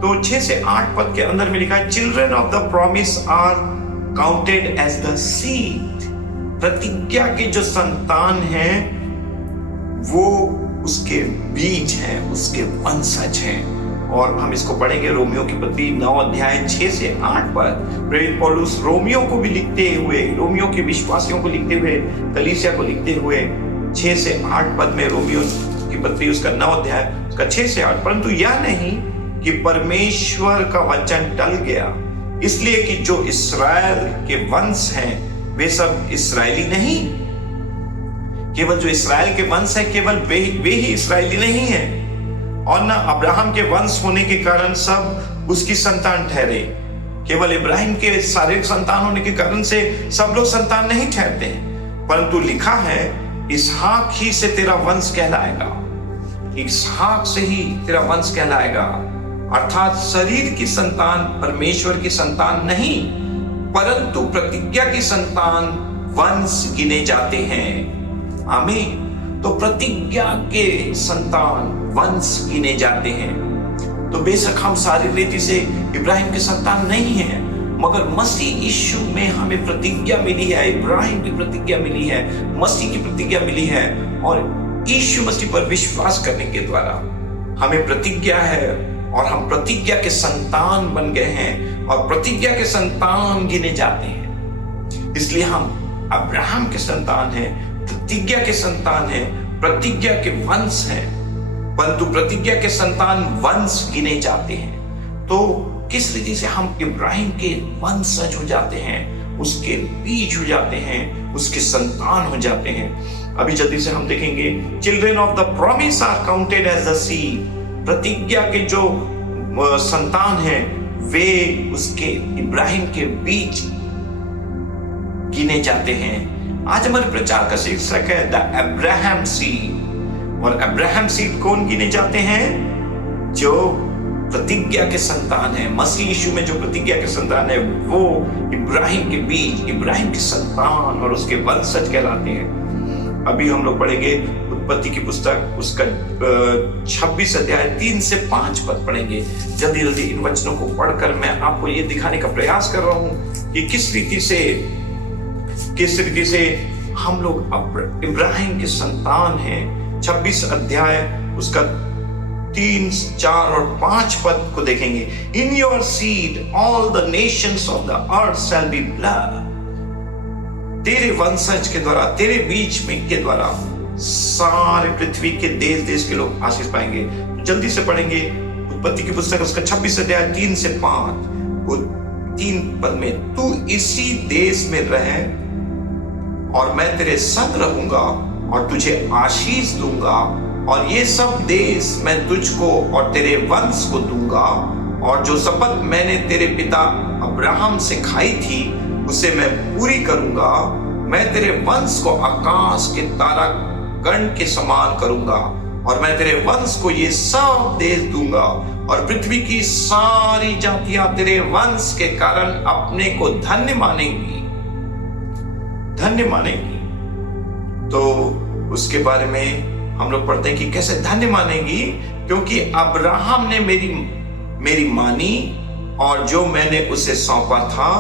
तो 6 से 8 पद के अंदर में लिखा है, children of the promise are counted as the seed. प्रतिज्ञा के जो संतान हैं वो उसके बीज हैं, उसके वंशज हैं। और हम इसको पढ़ेंगे रोमियो की पत्री 9 अध्याय 6 से 8 पद। प्रेरित पौलुस रोमियो को भी लिखते हुए, रोमियो के विश्वासियों को लिखते हुए, कलीसिया को लिखते हुए 6 से 8 पद में, रोमियो की पत्री उसका 9 अध्याय उसका 6 से 8, परंतु यह नहीं कि परमेश्वर का वचन टल गया, इसलिए कि जो इस्राएल के वंश हैं वे सब इस्राएली नहीं। केवल जो इस्राएल के वंश है, केवल वे ही इस्राएली नहीं है, और न अब्राहम के वंश होने के कारण सब उसकी संतान ठहरे। केवल इब्राहिम के शारीरिक संतान होने के कारण से सब लोग संतान नहीं ठहरते हैं, परंतु लिखा है इसहाक ही से तेरा वंश कहलाएगा, इसहाक से ही तेरा वंश कहलाएगा। अर्थात शरीर की संतान परमेश्वर की संतान नहीं, परंतु प्रतिज्ञा की संतान वंश गिने जाते हैं। आमीन। तो प्रतिज्ञा के संतान वंश गिने जाते हैं। तो बेशक हम शारीरिक रीति से इब्राहिम के संतान नहीं हैं, मगर मसीह यीशु में हमें प्रतिज्ञा मिली है, इब्राहिम की प्रतिज्ञा मिली है, मसीह की प्रतिज्ञा मिली है, और यीशु मसीह पर विश्वास करने के द्वारा हमें प्रतिज्ञा है और हम प्रतिज्ञा के संतान बन गए हैं और प्रतिज्ञा के संतान गिने जाते हैं। इसलिए हम अब्राहम के संतान हैं, प्रतिज्ञा के संतान हैं, प्रतिज्ञा के वंश हैं, परंतु प्रतिज्ञा के संतान वंश गिने जाते हैं। तो किस रीति से हम इब्राहिम के वंशज हो जाते हैं, उसके बीज हो जाते हैं, उसके संतान हो जाते हैं। अभी जल्दी से हम देखेंगे, children of the promise are counted as the seed. प्रतिज्ञा के जो संतान हैं वे उसके इब्राहिम के बीज गिने जाते हैं। आज हमारे प्रचार का शीर्षक है द अब्राहम सीड। और अब्राहम सीड कौन गिने जाते हैं? जो प्रतिज्ञा के संतान है, मसीह यीशु में जो प्रतिज्ञा के संतान है वो इब्राहिम के बीज, इब्राहिम के संतान और उसके वंशज कहलाते हैं। अभी हम लोग पढ़ेंगे उत्पत्ति की पुस्तक उसका 26 अध्याय 3 से 5 पद पढ़ेंगे। जल्दी जल्दी इन वचनों को पढ़कर मैं आपको ये दिखाने का प्रयास कर रहा हूं कि किस रीति से हम लोग इब्राहिम के संतान हैं। 26 अध्याय उसका 3, 4 और 5 पद को देखेंगे। इन your seed all the nations of the earth shall be blessed. तेरे वंशज के द्वारा, तेरे बीच में के द्वारा सारे पृथ्वी के देश देश के लोग आशीष पाएंगे। जल्दी से पढ़ेंगे उत्पत्ति की पुस्तक उसका 26 अध्याय 3 से 5। वो 3 पद में, तू इसी देश में रहे और मैं तेरे संग रहूंगा और तुझे आशीष दूंगा, और ये सब देश मैं तुझको और तेरे वंश को दूंगा, और जो शपथ मैंने तेरे पिता अब्राहम से खाई थी उसे मैं पूरी करूंगा। मैं तेरे वंश को आकाश के तारा गण के समान करूंगा, और मैं तेरे वंश को ये सब देश दूंगा, और पृथ्वी की सारी जातियां तेरे वंश के कारण अपने को धन्य मानेंगी, धन्य मानेंगी। तो उसके बारे में हम लोग पढ़ते हैं कि कैसे धन्य मानेंगी, क्योंकि अब्राहम ने मेरी मानी, और जो मैंने उसे सौंपा था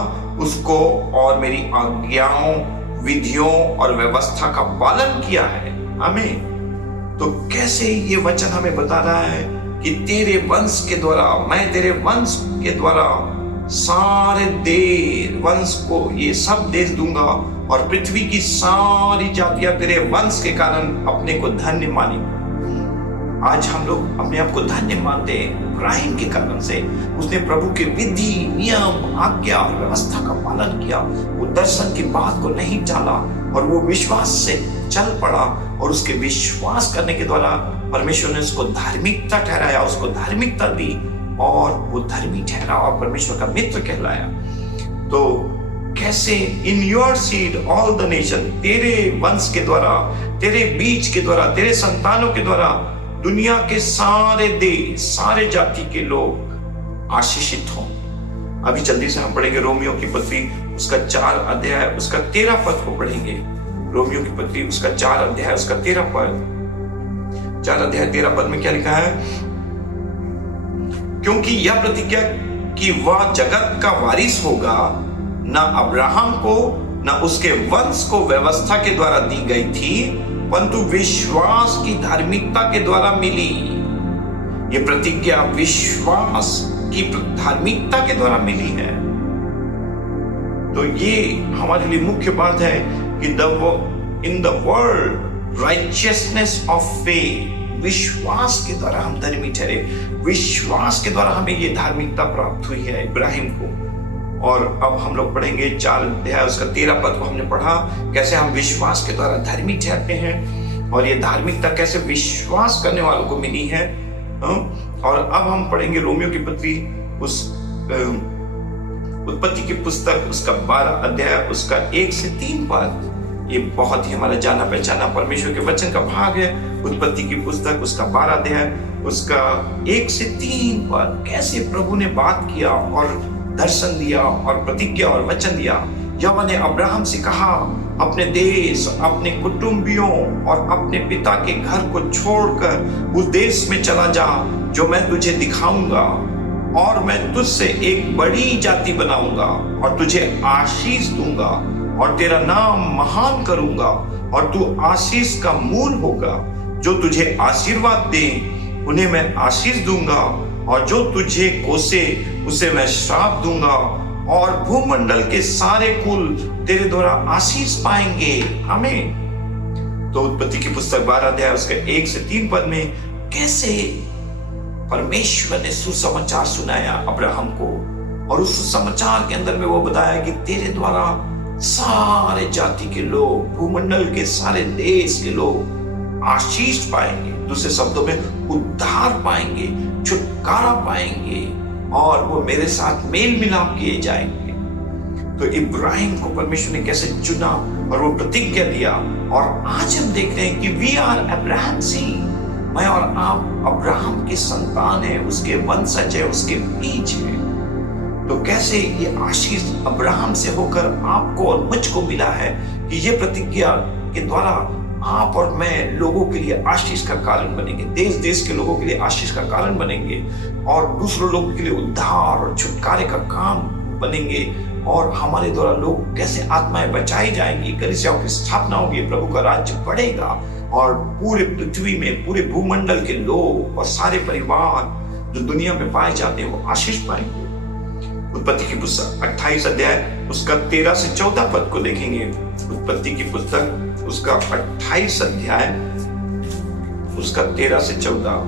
उसको और मेरी आज्ञाओं, विधियों और व्यवस्था का पालन किया है। आमीन। तो कैसे ये वचन हमें बता रहा है कि तेरे वंश के द्वारा, मैं तेरे वंश के द्वारा सारे वंश को ये सब देश दूंगा, और पृथ्वी की सारी जातियां तेरे वंश के कारण अपने को धन्य मानेंगी। आज हम लोग अपने आप को धन्य मानते हैं इब्राहिम के कारण से। उसने प्रभु के विधि, नियम, आज्ञा और व्यवस्था का पालन किया। वो दर्शन की बात को नहीं टाला और वो विश्वास से चल पड़ा, और उसके विश्वास करने के द्वारा परमेश्वर ने उसको धार्मिकता ठहराया, उसको धार्मिकता दी, और वो धर्मी ठहरा और परमेश्वर का मित्र कहलाया। तो कैसे इन your seed all the nation, तेरे वंश के द्वारा, तेरे बीज के द्वारा, तेरे संतानों के द्वारा दुनिया के सारे देश, सारे जाति के लोग आशीषित हों। अभी जल्दी से हम पढ़ेंगे रोमियो की पत्री उसका 4 अध्याय उसका 13 पद को पढ़ेंगे। रोमियो की पत्री उसका 4 अध्याय उसका 13 पद। 4 अध्याय 13 पद में क्या लिखा है? क्योंकि यह प्रतिज्ञा कि वह जगत का वारिस होगा न अब्राहम को न उसके वंश को व्यवस्था के द्वारा दी गई थी, परंतु विश्वास की धार्मिकता के द्वारा मिली। ये प्रतिज्ञा विश्वास की धार्मिकता के द्वारा मिली है। तो ये हमारे लिए मुख्य बात है कि in the world righteousness of faith, विश्वास के द्वारा हम धर्मी ठहरे। विश्वास के द्वारा हमें ये धार्मिकता प्राप्त हुई है इब्राहिम को। और अब हम लोग पढ़ेंगे 4 अध्याय उसका 13 पद को। हमने पढ़ा कैसे हम विश्वास के द्वारा धर्मी ठहरते हैं, और ये धार्मिकता कैसे विश्वास करने वालों को मिली है। और अब हम पढ़ेंगे रोमियो की पत्री उस उत्पत्ति की पुस्तक उसका 12 अध्याय उसका 1 से 3 पद। ये बहुत ही हमारा जाना पहचाना परमेश्वर के वचन का भाग है। उत्पत्ति की पुस्तक उसका 12 अध्याय उसका 1 से 3 पद। कैसे प्रभु ने बात किया और दर्शन दिया और प्रतिज्ञा और वचन दिया। यहोवा ने अब्राहम से कहा, अपने देश, अपने कुटुंबियों और अपने पिता के घर को छोड़कर उस देश में चला जा जो मैं तुझे दिखाऊंगा, और मैं तुझसे एक बड़ी जाति बनाऊंगा और तुझे आशीष दूंगा और तेरा नाम महान करूंगा, और तू आशीष का मूल होगा। जो तुझे आशीर्वाद दे उन्हें मैं आशीष दूंगा, और जो तुझे कोसे उसे मैं श्राप दूंगा, और भूमंडल के सारे कुल तेरे द्वारा आशीष पाएंगे। आमीन। तो उत्पत्ति की पुस्तक 12 अध्याय उसके 1 से 3 पद में कैसे परमेश्वर ने सुसमाचार सुनाया अब्राहम को, और उस सुसमाचार के अंदर में वो बताया कि तेरे द्वारा सारे जाति के लोग, भूमंडल के सारे देश के लोग आशीष पाएंगे। दूसरे शब्दों में उद्धार पाएंगे, छुटकारा पाएंगे, और वो मेरे साथ मेल मिलाप किए जाएंगे। तो इब्राहिम को परमेश्वर ने कैसे चुना और वो प्रतिज्ञा दिया। और आज हम देख रहे हैं कि वी आर अब्राहम सीड। मैं और आप अब्राहम के संतान है, उसके वंशज है, उसके बीज है। तो कैसे ये आशीष अब्राहम से होकर आपको और मुझको मिला है कि ये प्रतिज्ञा के द्वारा आप और मैं लोगों के लिए आशीष का कारण बनेंगे, देश देश के लोगों के लिए आशीष का कारण बनेंगे, और दूसरों लोगों के लिए उद्धार और छुटकारे का काम बनेंगे, और हमारे द्वारा लोग कैसे आत्माएं बचाई जाएंगी, कलीसियाओं की स्थापना होगी, प्रभु का राज्य बढ़ेगा, और पूरे पृथ्वी में, पूरे भूमंडल के लोग और सारे परिवार जो दुनिया में पाए जाते हैं वो आशीष पाएंगे। उत्पत्ति की पुस्तक 28 अध्याय उसका 13 से 14 पद को देखेंगे। उत्पत्ति की पुस्तक उसका 28 अध्याय उसका 13 से 14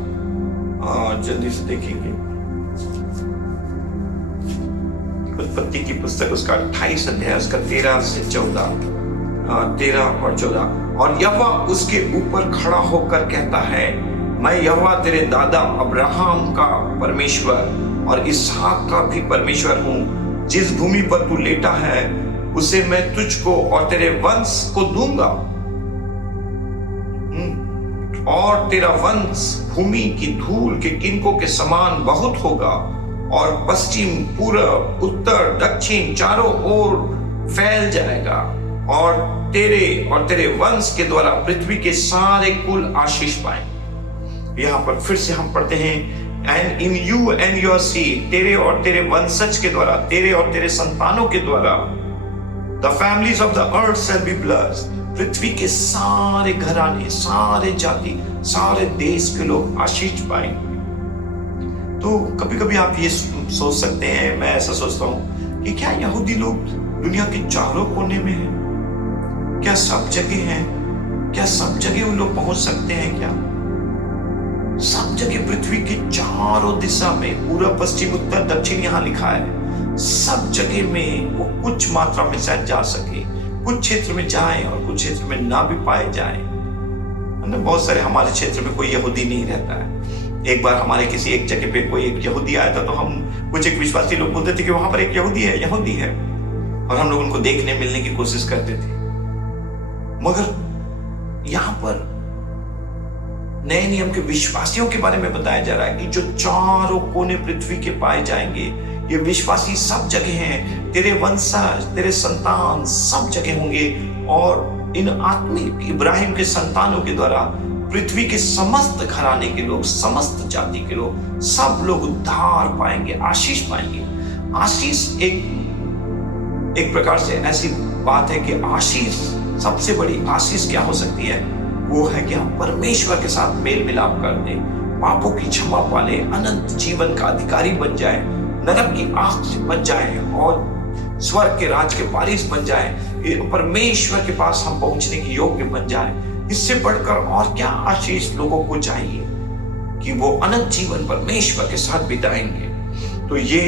जल्दी से देखेंगे। उत्पत्ति की पुस्तक उसका 28 अध्याय उसका 13 से 14 13 और 14। और यहोवा उसके ऊपर खड़ा होकर कहता है, मैं यहोवा तेरे दादा अब्राहम का परमेश्वर और इसहाक का भी परमेश्वर हूं। जिस भूमि पर तू लेटा है उसे मैं तुझको और तेरे वंश को दूंगा, और तेरा वंश भूमि की धूल के किनकों के समान बहुत होगा, और पश्चिम, पूरब, उत्तर, दक्षिण चारों ओर फैल जाएगा, और तेरे वंश के द्वारा पृथ्वी के सारे कुल आशीष पाएंगे। यहाँ पर फिर से हम पढ़ते हैं, and in you and your seed, तेरे और तेरे वंशज के द्वारा, तेरे और तेरे संतानों के द्वारा, the families of the earth shall be blessed, पृथ्वी के सारे घराने, सारे जाति, सारे देश के लोग आशीष पाएंगे। तो कभी कभी आप ये सोच सकते हैं, मैं ऐसा सोचता हूं कि क्या यहूदी लोग दुनिया के चारों कोने में हैं? क्या सब जगह हैं? क्या सब जगह वो लोग पहुंच सकते हैं क्या? सब जगह पृथ्वी की चारों दिशा में, पूर्व पश्चिम उत्तर दक्षिण यहाँ लिखा है, सब जगह में वो कुछ मात्रा में शायद जा सके, कुछ क्षेत्र में जाए और कुछ क्षेत्र में ना भी पाए जाए। बहुत सारे हमारे क्षेत्र में कोई यहूदी नहीं रहता है। एक बार हमारे किसी एक जगह पे कोई एक यहूदी आया था, तो हम कुछ एक विश्वासी लोग बोलते थे कि वहां पर एक यहूदी है, यहूदी है, और हम लोग उनको देखने मिलने की कोशिश करते थे। मगर यहाँ पर नए नियम के विश्वासियों के बारे में बताया जा रहा है कि जो चारों कोने पृथ्वी के पाए जाएंगे, ये विश्वासी सब जगह हैं, तेरे वंशज, तेरे संतान सब जगह होंगे, और इन आत्मिक इब्राहिम के संतानों के द्वारा पृथ्वी के समस्त घराने के लोग, समस्त जाति के लोग, सब लोग उद्धार पाएंगे, आशीष पाएंगे। आशीष एक प्रकार से ऐसी बात है कि आशीष, सबसे बड़ी आशीष क्या हो सकती है? वो है कि हम परमेश्वर के साथ मेल मिलाप कर दें, पापों की क्षमा पाले, अनंत जीवन का अधिकारी बन जाए, नरक की आग से बच जाए और स्वर्ग के राज के वारिस बन जाए, परमेश्वर के पास हम पहुंचने के योग्य बन जाए। इससे बढ़कर और क्या आशीष लोगों को चाहिए कि वो अनंत जीवन परमेश्वर के साथ बिताएंगे। तो ये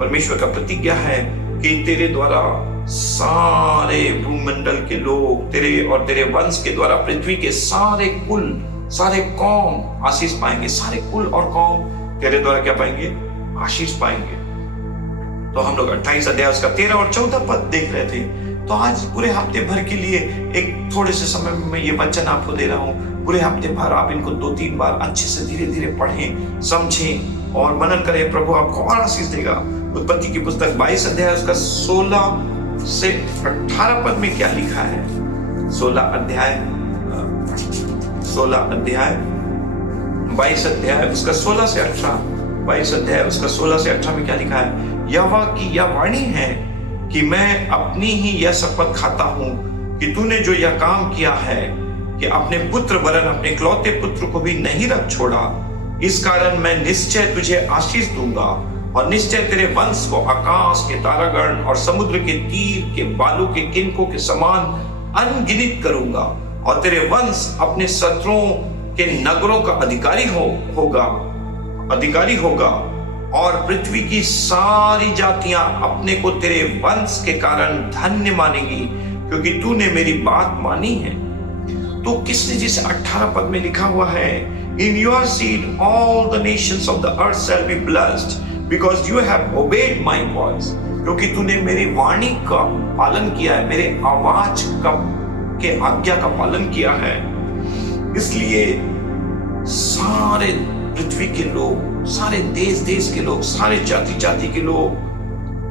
परमेश्वर का प्रतिज्ञा है कि तेरे द्वारा सारे भूमंडल के लोग, तेरे और तेरे वंश के द्वारा पृथ्वी के सारे कुल, सारे कौम आशीष पाएंगे। सारे कुल और कौम तेरे द्वारा क्या पाएंगे? आशीष पाएंगे। तो हम लोग 28 अध्याय उसका 13 और 14 पद देख रहे थे। तो आज पूरे हफ्ते भर के लिए एक थोड़े से समय में मैं ये वचन आपको दे रहा हूँ। पूरे हफ्ते भर आप इनको 2-3 बार अच्छे से धीरे धीरे पढ़ें, समझें और मनन करें। प्रभु आपको और आशीष देगा। उत्पत्ति की पुस्तक 22 अध्याय उसका 16 से 18 पद में क्या लिखा है? 16 अध्याय 22 अध्याय उसका 16 से 18, 22 अध्याय उसका 16 से 18 में क्या लिखा है? यहोवा की यह वाणी है कि मैं अपनी ही यह शपथ खाता हूं कि तूने जो यह काम किया है कि अपने पुत्र वरन अपने इकलौते पुत्र को भी नहीं रख छोड़ा, इस कारण मैं निश्चय तुझे आशीष दूंगा और निश्चय तेरे वंश को आकाश के तारागण और समुद्र के तीर के बालू के किनकों के समान अनगिनत करूंगा, और तेरे वंश अपने शत्रुओं के नगरों का अधिकारी होगा और पृथ्वी की सारी जातियां अपने को तेरे वंश के कारण धन्य मानेगी, क्योंकि तूने मेरी बात मानी है। तो किसने जिसे 18 पद में लिखा हुआ है, in your seed all the nations of the earth shall be blessed because you have obeyed my voice, क्योंकि तूने मेरी वाणी का पालन किया है, मेरे आवाज के आज्ञा का पालन किया है। इसलिए सारे पृथ्वी के लोग, सारे देश देश के लोग, सारे जाति जाति के लोग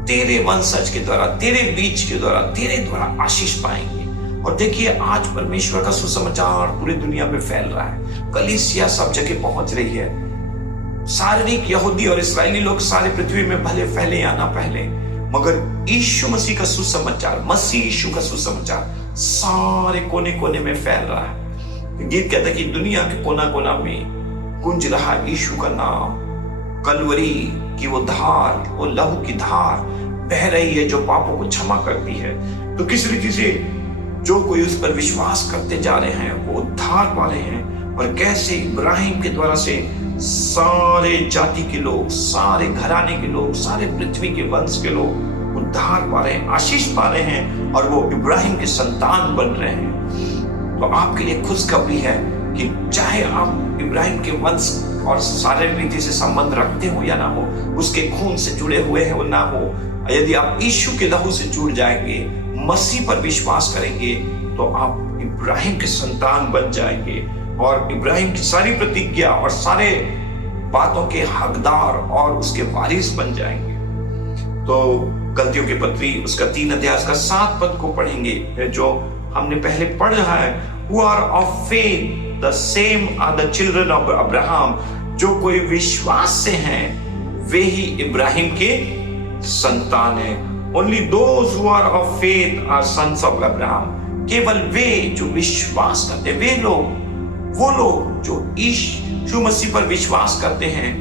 तेरे वंशज के द्वारा, तेरे बीच के द्वारा, तेरे द्वारा आशीष पाएंगे। और देखिए आज परमेश्वर का सुसमाचार पूरी दुनिया में फैल रहा है। कलीसिया सब जगह पहुंच रही है। शारीरिक यहूदी और इस्राएली लोग सारे पृथ्वी में भले फैले या ना फैले, मगर यीशु मसीह का सुसमाचार, मसीह यीशु का सुसमाचार सारे कोने कोने में फैल रहा है। गीत कहता है कि दुनिया के कोना कोना में गुंज रहा यीशु का नाम। कलवरी की वो धार, वो लहू की धार बह रही है जो पापों को क्षमा करती है। तो किस रीति से जो कोई उस पर विश्वास करते जा रहे हैं वो उद्धार पा रहे हैं, और कैसे इब्राहिम के द्वारा से सारे जाति के लोग, सारे घराने के लोग, सारे पृथ्वी के वंश के लोग उद्धार पा रहे हैं, आशीष पा रहे हैं, और वो इब्राहिम के संतान बन रहे हैं। तो आपके लिए खुशखबरी है कि चाहे आप इब्राहिम के वंश और सारे रीति से संबंध रखते हो या ना हो, उसके खून से जुड़े हुए हैं वो ना हो, यदि आप यीशु के लहू से जुड़ जाएंगे, मसीह पर विश्वास करेंगे, तो आप इब्राहिम के संतान बन जाएंगे और इब्राहिम की सारी प्रतिज्ञा और सारे बातों के हकदार और उसके वारिस बन जाएंगे। तो गलतियों की पत्री उसका 3 अध्याय उसका 7 पद को पढ़ेंगे जो हमने पहले पढ़ रहा है। Who are of faith, the same are the children of Abraham। जो कोई विश्वास से हैं वे ही इब्राहिम के संतान हैं। Only those who are of faith are sons of Abraham। केवल वे जो विश्वास करते, वे लोग, वो लोग जो यीशु मसीह पर विश्वास करते हैं,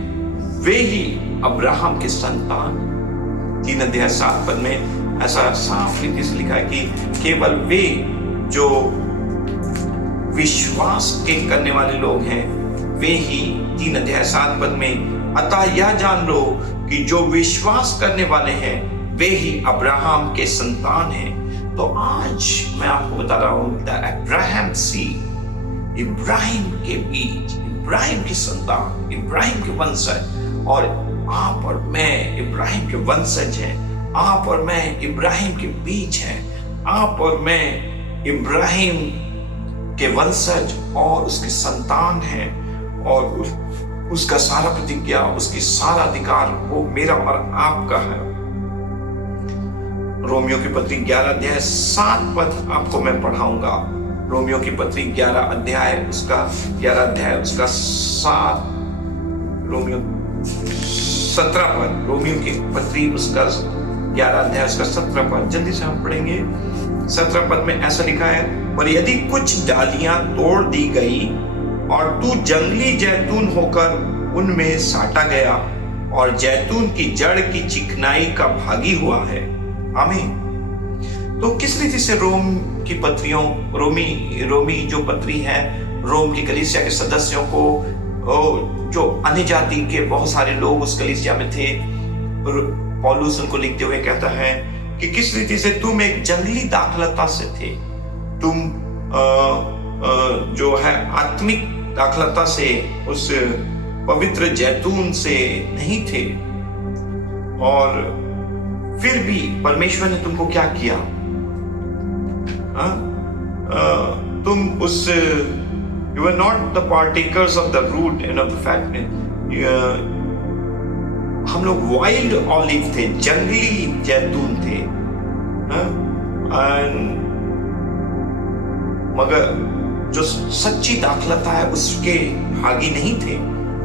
वे ही अब्राहम के संतान। 3 अध्याय 7 पद में ऐसा साफ रीति से लिखा है कि केवल वे जो विश्वास के करने वाले लोग हैं वे ही 3:7 में, अतः यह जान लो कि जो विश्वास करने वाले हैं वे ही अब्राहम के संतान हैं। तो आज मैं आपको बता रहा हूं द अब्राहम सीड, इब्राहिम के बीज, इब्राहिम की संतान, इब्राहिम के वंशज। और आप और मैं इब्राहिम के वंशज हैं, आप और मैं इब्राहिम के बीज हैं, आप और मैं इब्राहिम के वंशज और उसकी संतान हैं। और उसका सारा प्रतिज्ञा, उसकी सारा अधिकार वो मेरा और आपका है। रोमियो की पत्री 11:7 आपको मैं पढ़ाऊंगा। रोमियो की पत्री 11 उसका 7, रोमियो 17 रोमियो की पत्री उसका 11 उसका 17 जल्दी से हम पढ़ेंगे। 17 में ऐसा लिखा है, पर यदि कुछ डालियां तोड़ दी गई और तू जंगली जैतून होकर उनमें साटा गया और जैतून की जड़ की चिकनाई का भागी हुआ है। आमीन। तो किस रीति से रोम की पत्रियों, रोमी जो पत्री है, रोम की कलीसिया के सदस्यों को, जो अन्य जाति के बहुत सारे लोग उस कलीसिया में थे, पौलुस उनको लिखते हुए कहता है कि किस रीति से तुम एक जंगली दाखलता से थे, तुम जो है आत्मिक दाखलता से, उस पवित्र जैतून से नहीं थे। और फिर भी परमेश्वर ने तुमको क्या किया? तुम उस you were not the partakers of the root and of the fat. हम लोग वाइल्ड ऑलिव थे, जंगली जैतून थे। मगर जो सच्ची दाखलता है उसके भागी नहीं थे।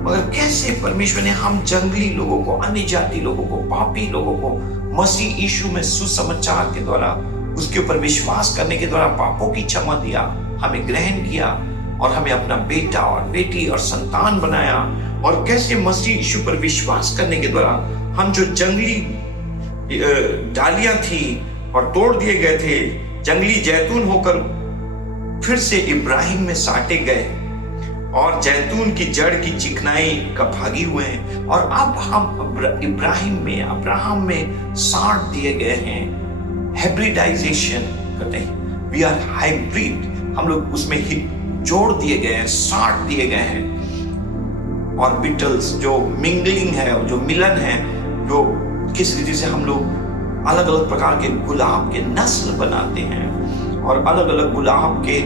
मगर कैसे परमेश्वर ने हम जंगली लोगों को, अन्य जाति लोगों को, पापी लोगों को मसीह यीशु में सुसमाचार के द्वारा, उसके ऊपर विश्वास करने के द्वारा पापों की क्षमा दिया, हमें ग्रहण किया और हमें अपना बेटा और बेटी और संतान बनाया। और कैसे मसीह यीशु पर विश्वास करने के द्वारा हम जो जंगली डालियां थी और तोड़ दिए गए थे, जंगली जैतून होकर फिर से इब्राहिम में साटे गए और जैतून की जड़ की चिकनाई का भागी हुए हैं। और अब हम इब्राहिम में, अब्राहम में साट दिए गए हैं। हाइब्रिडाइजेशन कहते हैं, वी आर हाइब्रिड, हम लोग उसमें ही जोड़ दिए गए हैं, साट दिए गए हैं। और बिटल्स जो मिंगलिंग है, जो मिलन है, जो किस रीति से हम लोग अलग अलग प्रकार के गुलाब के नस्ल बनाते हैं और अलग अलग गुलाब के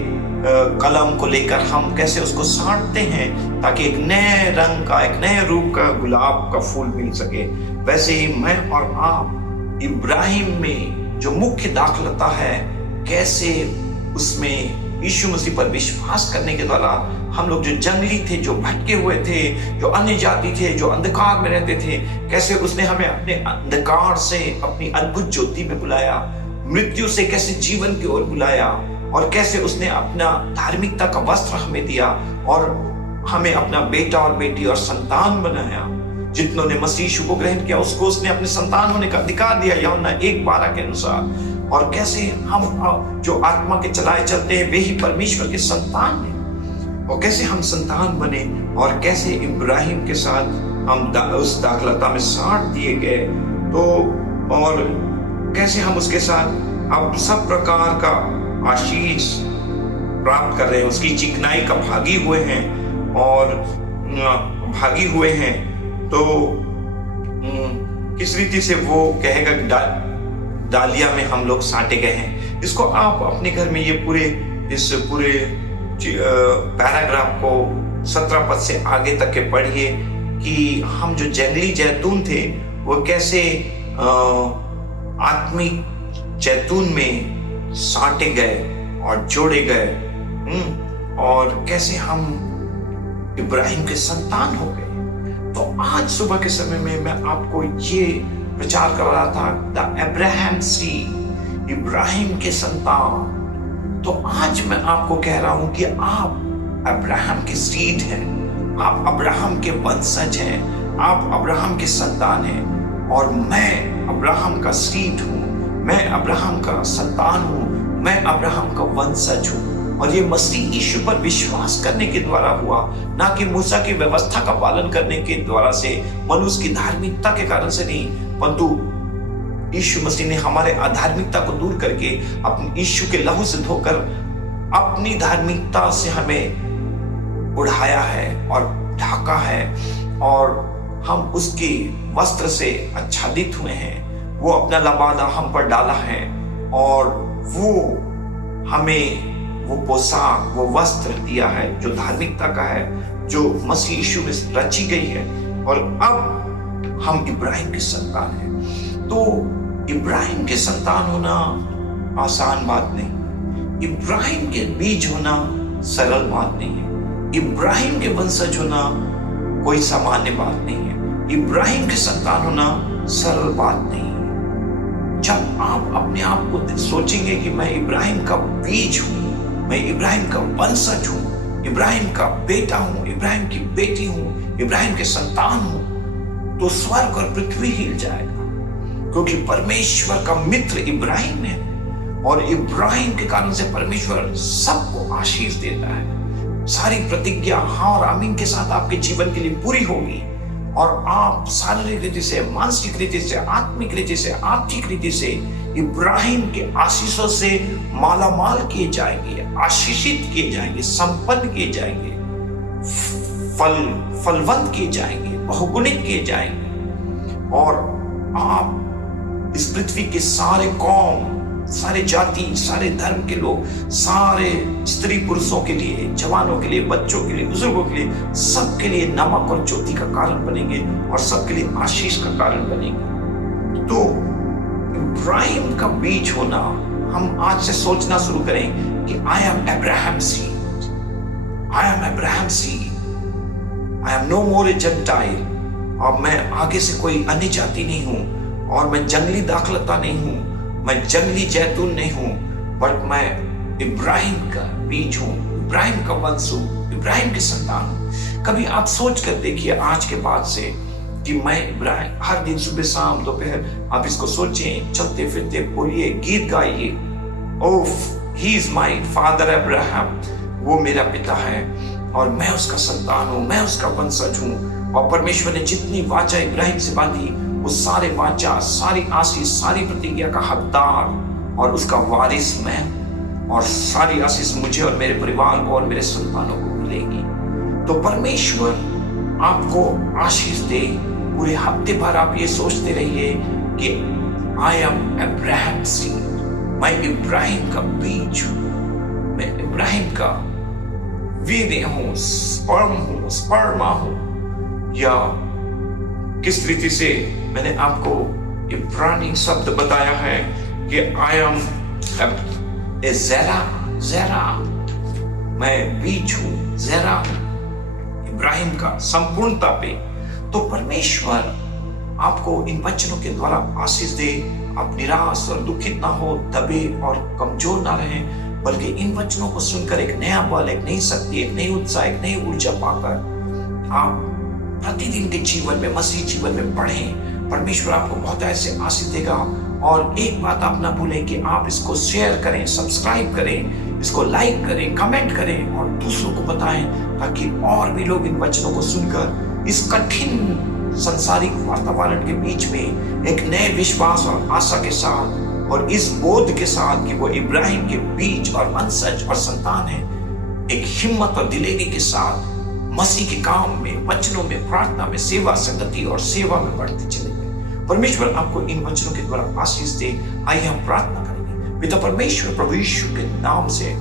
कलम को लेकर हम कैसे उसको साटते हैं ताकि एक नए रंग का, एक नए रूप का गुलाब का फूल मिल सके। वैसे ही मैं और आप इब्राहिम में जो मुख्य दाखलता है, कैसे उसमें यीशु मसीह पर विश्वास करने के द्वारा हम लोग जो जंगली थे, जो भटके हुए थे, जो अन्य जाति थे, जो अंधकार में रहते थे, कैसे उसने हमें अपने अंधकार से अपनी अद्भुत ज्योति में बुलाया, मृत्यु से कैसे जीवन की ओर बुलाया, और कैसे उसने अपना धार्मिकता का वस्त्र हमें दिया और हमें अपना बेटा और बेटी और संतान बनाया। जितनों ने मसीह यीशु को ग्रहण किया उसको उसने अपने संतान होने का अधिकार दिया, यूहन्ना 1:12 के अनुसार। और कैसे हम जो आत्मा के चलाए चलते हैं वे ही परमेश्वर के संतान हैं, और कैसे हम संतान बने और कैसे इब्राहिम के साथ हम उस दाखलता में साट दिए गए। तो और कैसे हम उसके साथ अब सब प्रकार का आशीष प्राप्त कर रहे हैं, उसकी चिकनाई का भागी हुए हैं और भागी हुए हैं। तो किस रीति से वो कहेगा कि डालिया में हम लोग साटे गए हैं। इसको आप अपने घर में इस पूरे पैराग्राफ को 17 पद से आगे तक के पढ़िए कि हम जो जंगली जैतून थे वो कैसे आत्मिक जैतून में साटे गए और जोड़े गए, और कैसे हम इब्राहिम के संतान हो गए। तो आज सुबह के समय में मैं आपको ये प्रचार कर रहा था, द अब्राहम सीड, इब्राहिम के संतान। तो आज मैं आपको कह रहा हूं कि आप अब्राहम के सीड हैं, आप अब्राहम के वंशज हैं, आप अब्राहम के संतान हैं, और मैं अब्राहम का सीड हूं, मैं अब्राहम का संतान हूं, मैं अब्राहम का वंशज हूं। और ये मसीह यीशु पर विश्वास करने के द्वारा हुआ, ना कि मूसा की व्यवस्था का पालन करने के द्वारा से, मनुष्य की धार्मिकता के कारण से नहीं, परंतु यीशु मसीह ने हमारे अधार्मिकता को दूर करके अपने यीशु के लहू से धोकर अपनी धार्मिकता से हमें उड़ाया है और ढाका है, और हम उसके वस्त्र से आच्छादित हुए हैं। वो अपना लबादा हम पर डाला है और वो हमें वो पोशाक, वो वस्त्र दिया है जो धार्मिकता का है, जो मसीह यीशु में रची गई है। और अब हम इब्राहिम की संतान हैं। तो इब्राहिम के संतान होना आसान बात नहीं, इब्राहिम के बीज होना सरल बात नहीं है, इब्राहिम के वंशज होना कोई सामान्य बात नहीं है, इब्राहिम के संतान होना सरल बात नहीं है। जब आप अपने आप को सोचेंगे कि मैं इब्राहिम का बीज हूं, मैं इब्राहिम का वंशज हूं, इब्राहिम का बेटा हूं, इब्राहिम की बेटी हूं, इब्राहिम के संतान हूं, तो स्वर्ग और पृथ्वी हिल जाएगा, क्योंकि परमेश्वर का मित्र इब्राहिम है और इब्राहिम के कारण से परमेश्वर सबको आशीष देता है। सारी प्रतिज्ञा हाँ और आमीन के साथ आपके जीवन के लिए पूरी होगी और आप शारीरिक रीति से, मानसिक रीति से, आत्मिक रीति से, आर्थिक रीति से इब्राहिम के आशीषों से मालामाल किए जाएंगे, आशीषित किए जाएंगे, संपन्न किए जाएंगे, फलवंत किए जाएंगे, बहुगुणित किए जाएंगे। और आप इस पृथ्वी के सारे कौम, सारे जाति, सारे धर्म के लोग, सारे स्त्री पुरुषों के लिए, जवानों के लिए, बच्चों के लिए, बुजुर्गों के लिए, सबके लिए नमक और ज्योति का कारण बनेंगे और सबके लिए आशीष का कारण बनेंगे। तो इब्राहिम का बीज होना, हम आज से सोचना शुरू करें कि I am Abraham seed, I am Abraham seed, I am no more a gentile. और मैं आगे से कोई अन्य जाति नहीं हूं और मैं जंगली दाखलता नहीं हूं, मैं जंगली जैतून नहीं हूं, बट मैं इब्राहिम का बीज हूं, इब्राहिम का वंश हूं, इब्राहिम के संतान हूं। कभी आप सोच कर देखिए आज के बाद से कि मैं इब्राहिम, हर दिन सुबह शाम दोपहर आप इसको सोचें, चलते फिरते बोलिए, गीत गाइए, oh he is my father Abraham, वो मेरा पिता है और मैं उसका संतान हूं, मैं उसका वंशज हूं। और परमेश्वर ने जितनी वाचा इब्राहिम से बांधी, वो सारे वाचा, सारी आशीष, सारी प्रतिज्ञा का हकदार और उसका वारिस मैं, और सारी आशीष मुझे और मेरे परिवार को और मेरे संतानों को मिलेगी। तो परमेश्वर आपको आशीष दे। पूरे हफ्ते भर आप ये सोचते रहिए कि आई एम अब्राहम सीड, मैं इब्राहिम का बीज हूं, मैं इब्राहिम का वीर्य हूं, स्पर्म हूं, स्पर्मा हूं। या किस रीति से मैंने आपको इब्रानी शब्द बताया है कि आई एम ए ज़ेरा, मैं बीज हूं, ज़ेरा इब्राहिम का संपूर्णता पे। तो परमेश्वर आपको इन वचनों के द्वारा आशीष दे। आप निराश और दुखित ना हो, दबे और कमजोर ना रहें, बल्कि इन वचनों को सुनकर एक नया बल, एक नई शक्ति, एक नई उत्साह, एक नई ऊर्जा पाकर आप प्रतिदिन के जीवन में, मसीह जीवन में बढ़ें। परमेश्वर आपको बहुत ऐसे आशीष देगा। और एक बात आप ना भूलें कि आप इसको शेयर करें, सब्सक्राइब करें, इसको लाइक करें, कमेंट करें और दूसरों को बताएं, ताकि और भी लोग इन वचनों को सुनकर इस कठिन संसारिक वातावरण के बीच में एक नए विश्वास और आशा के साथ और इस बोध के साथ कि वो इब्राहिम के बीज और वंशज और संतान है, एक हिम्मत और दिलेरी के साथ मसीह के काम में, वचनों में, प्रार्थना में, सेवा, संगति और सेवा में बढ़ते चले गए। परमेश्वर आपको इन वचनों के द्वारा आशीष दे। आइए हम प्रार्थना करेंगे। पिता परमेश्वर, प्रभु यीशु के नाम से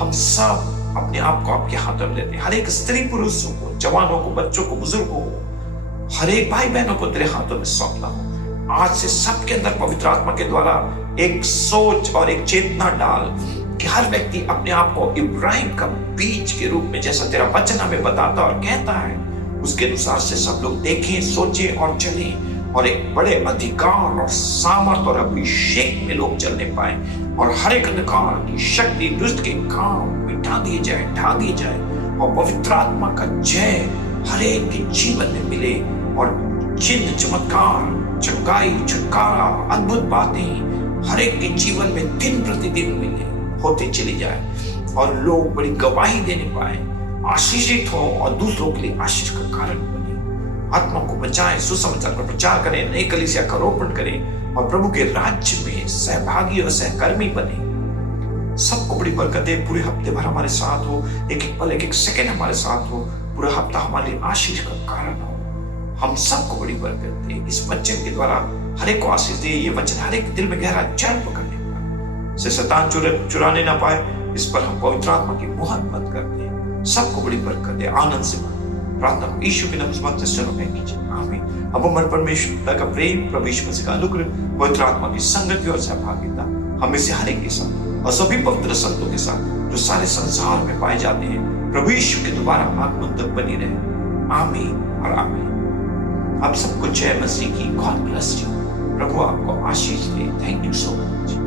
हम सब अपने आप को आपके हाथों में देते हैं। हर एक स्त्री पुरुषों को, जवानों को, बच्चों को, बुजुर्गों को, हर एक भाई बहनों को तेरे हाथों में सौंपता हूं। आज से सबके अंदर पवित्र आत्मा के द्वारा एक सोच और एक चेतना डाल कि हर व्यक्ति अपने आप को इब्राहिम का बीज के रूप में, जैसा तेरा वचन हमें बताता और कहता है, उसके अनुसार से सब लोग देखें, सोचें और चलें और एक बड़े अधिकार और सामर्थ और अभिषेक में लोग चलने पाए और हर एक अंधकार की शक्ति, दुष्ट के काम मिटा दिए जाए, ढा दिए जाए और पवित्र आत्मा का जय हर एक के जीवन में मिले और चिन्ह, चमत्कार, चंगाई, छुटकारा, अद्भुत बातें हर एक के जीवन में दिन प्रतिदिन मिले, होते चली जाए। और लोग बड़ी गवाही देने पाए, आशीषित हो और दूसरों के लिए आशीष का कारण बने। आत्मा को बचाएं, सुसमाचार का प्रचार करें, नई कलीसिया का रोपण करें और प्रभु के राज्य में सहभागी और सहकर्मी बने। सबको बड़ी बरकत दे। पूरे हफ्ते भर हमारे साथ हो, एक एक पल, एक एक सेकंड हमारे साथ हो। पूरा हफ्ता हमारे लिए आशीष का कारण हो। हम सबको बड़ी बरकत दे। इस वचन के द्वारा हर एक को आशीष दे। ये वचन हर एक दिल में गहरा जड़ पकड़ने पाए, से शैतान चुराने ना पाए। इस पर हम पवित्र आत्मा की मुहर मत कर दे। सबको बड़ी बरकत दे, आनंद से प्रार्थना को यीशु के नाम से मांगते चलो में कीजिए, आमीन। अब हमारे परमेश्वर का प्रेम, प्रभु यीशु मसीह का अनुग्रह, पवित्र आत्मा की संगति और सहभागिता हमें से हर एक के साथ और सभी पवित्र संतों के साथ जो सारे संसार में पाए जाते हैं, प्रभु यीशु के दोबारा आगमन तक बनी रहे, आमीन और आमीन। आप सबको जय मसीह की। God bless you. प्रभु आपको आशीष दे। Thank you so much.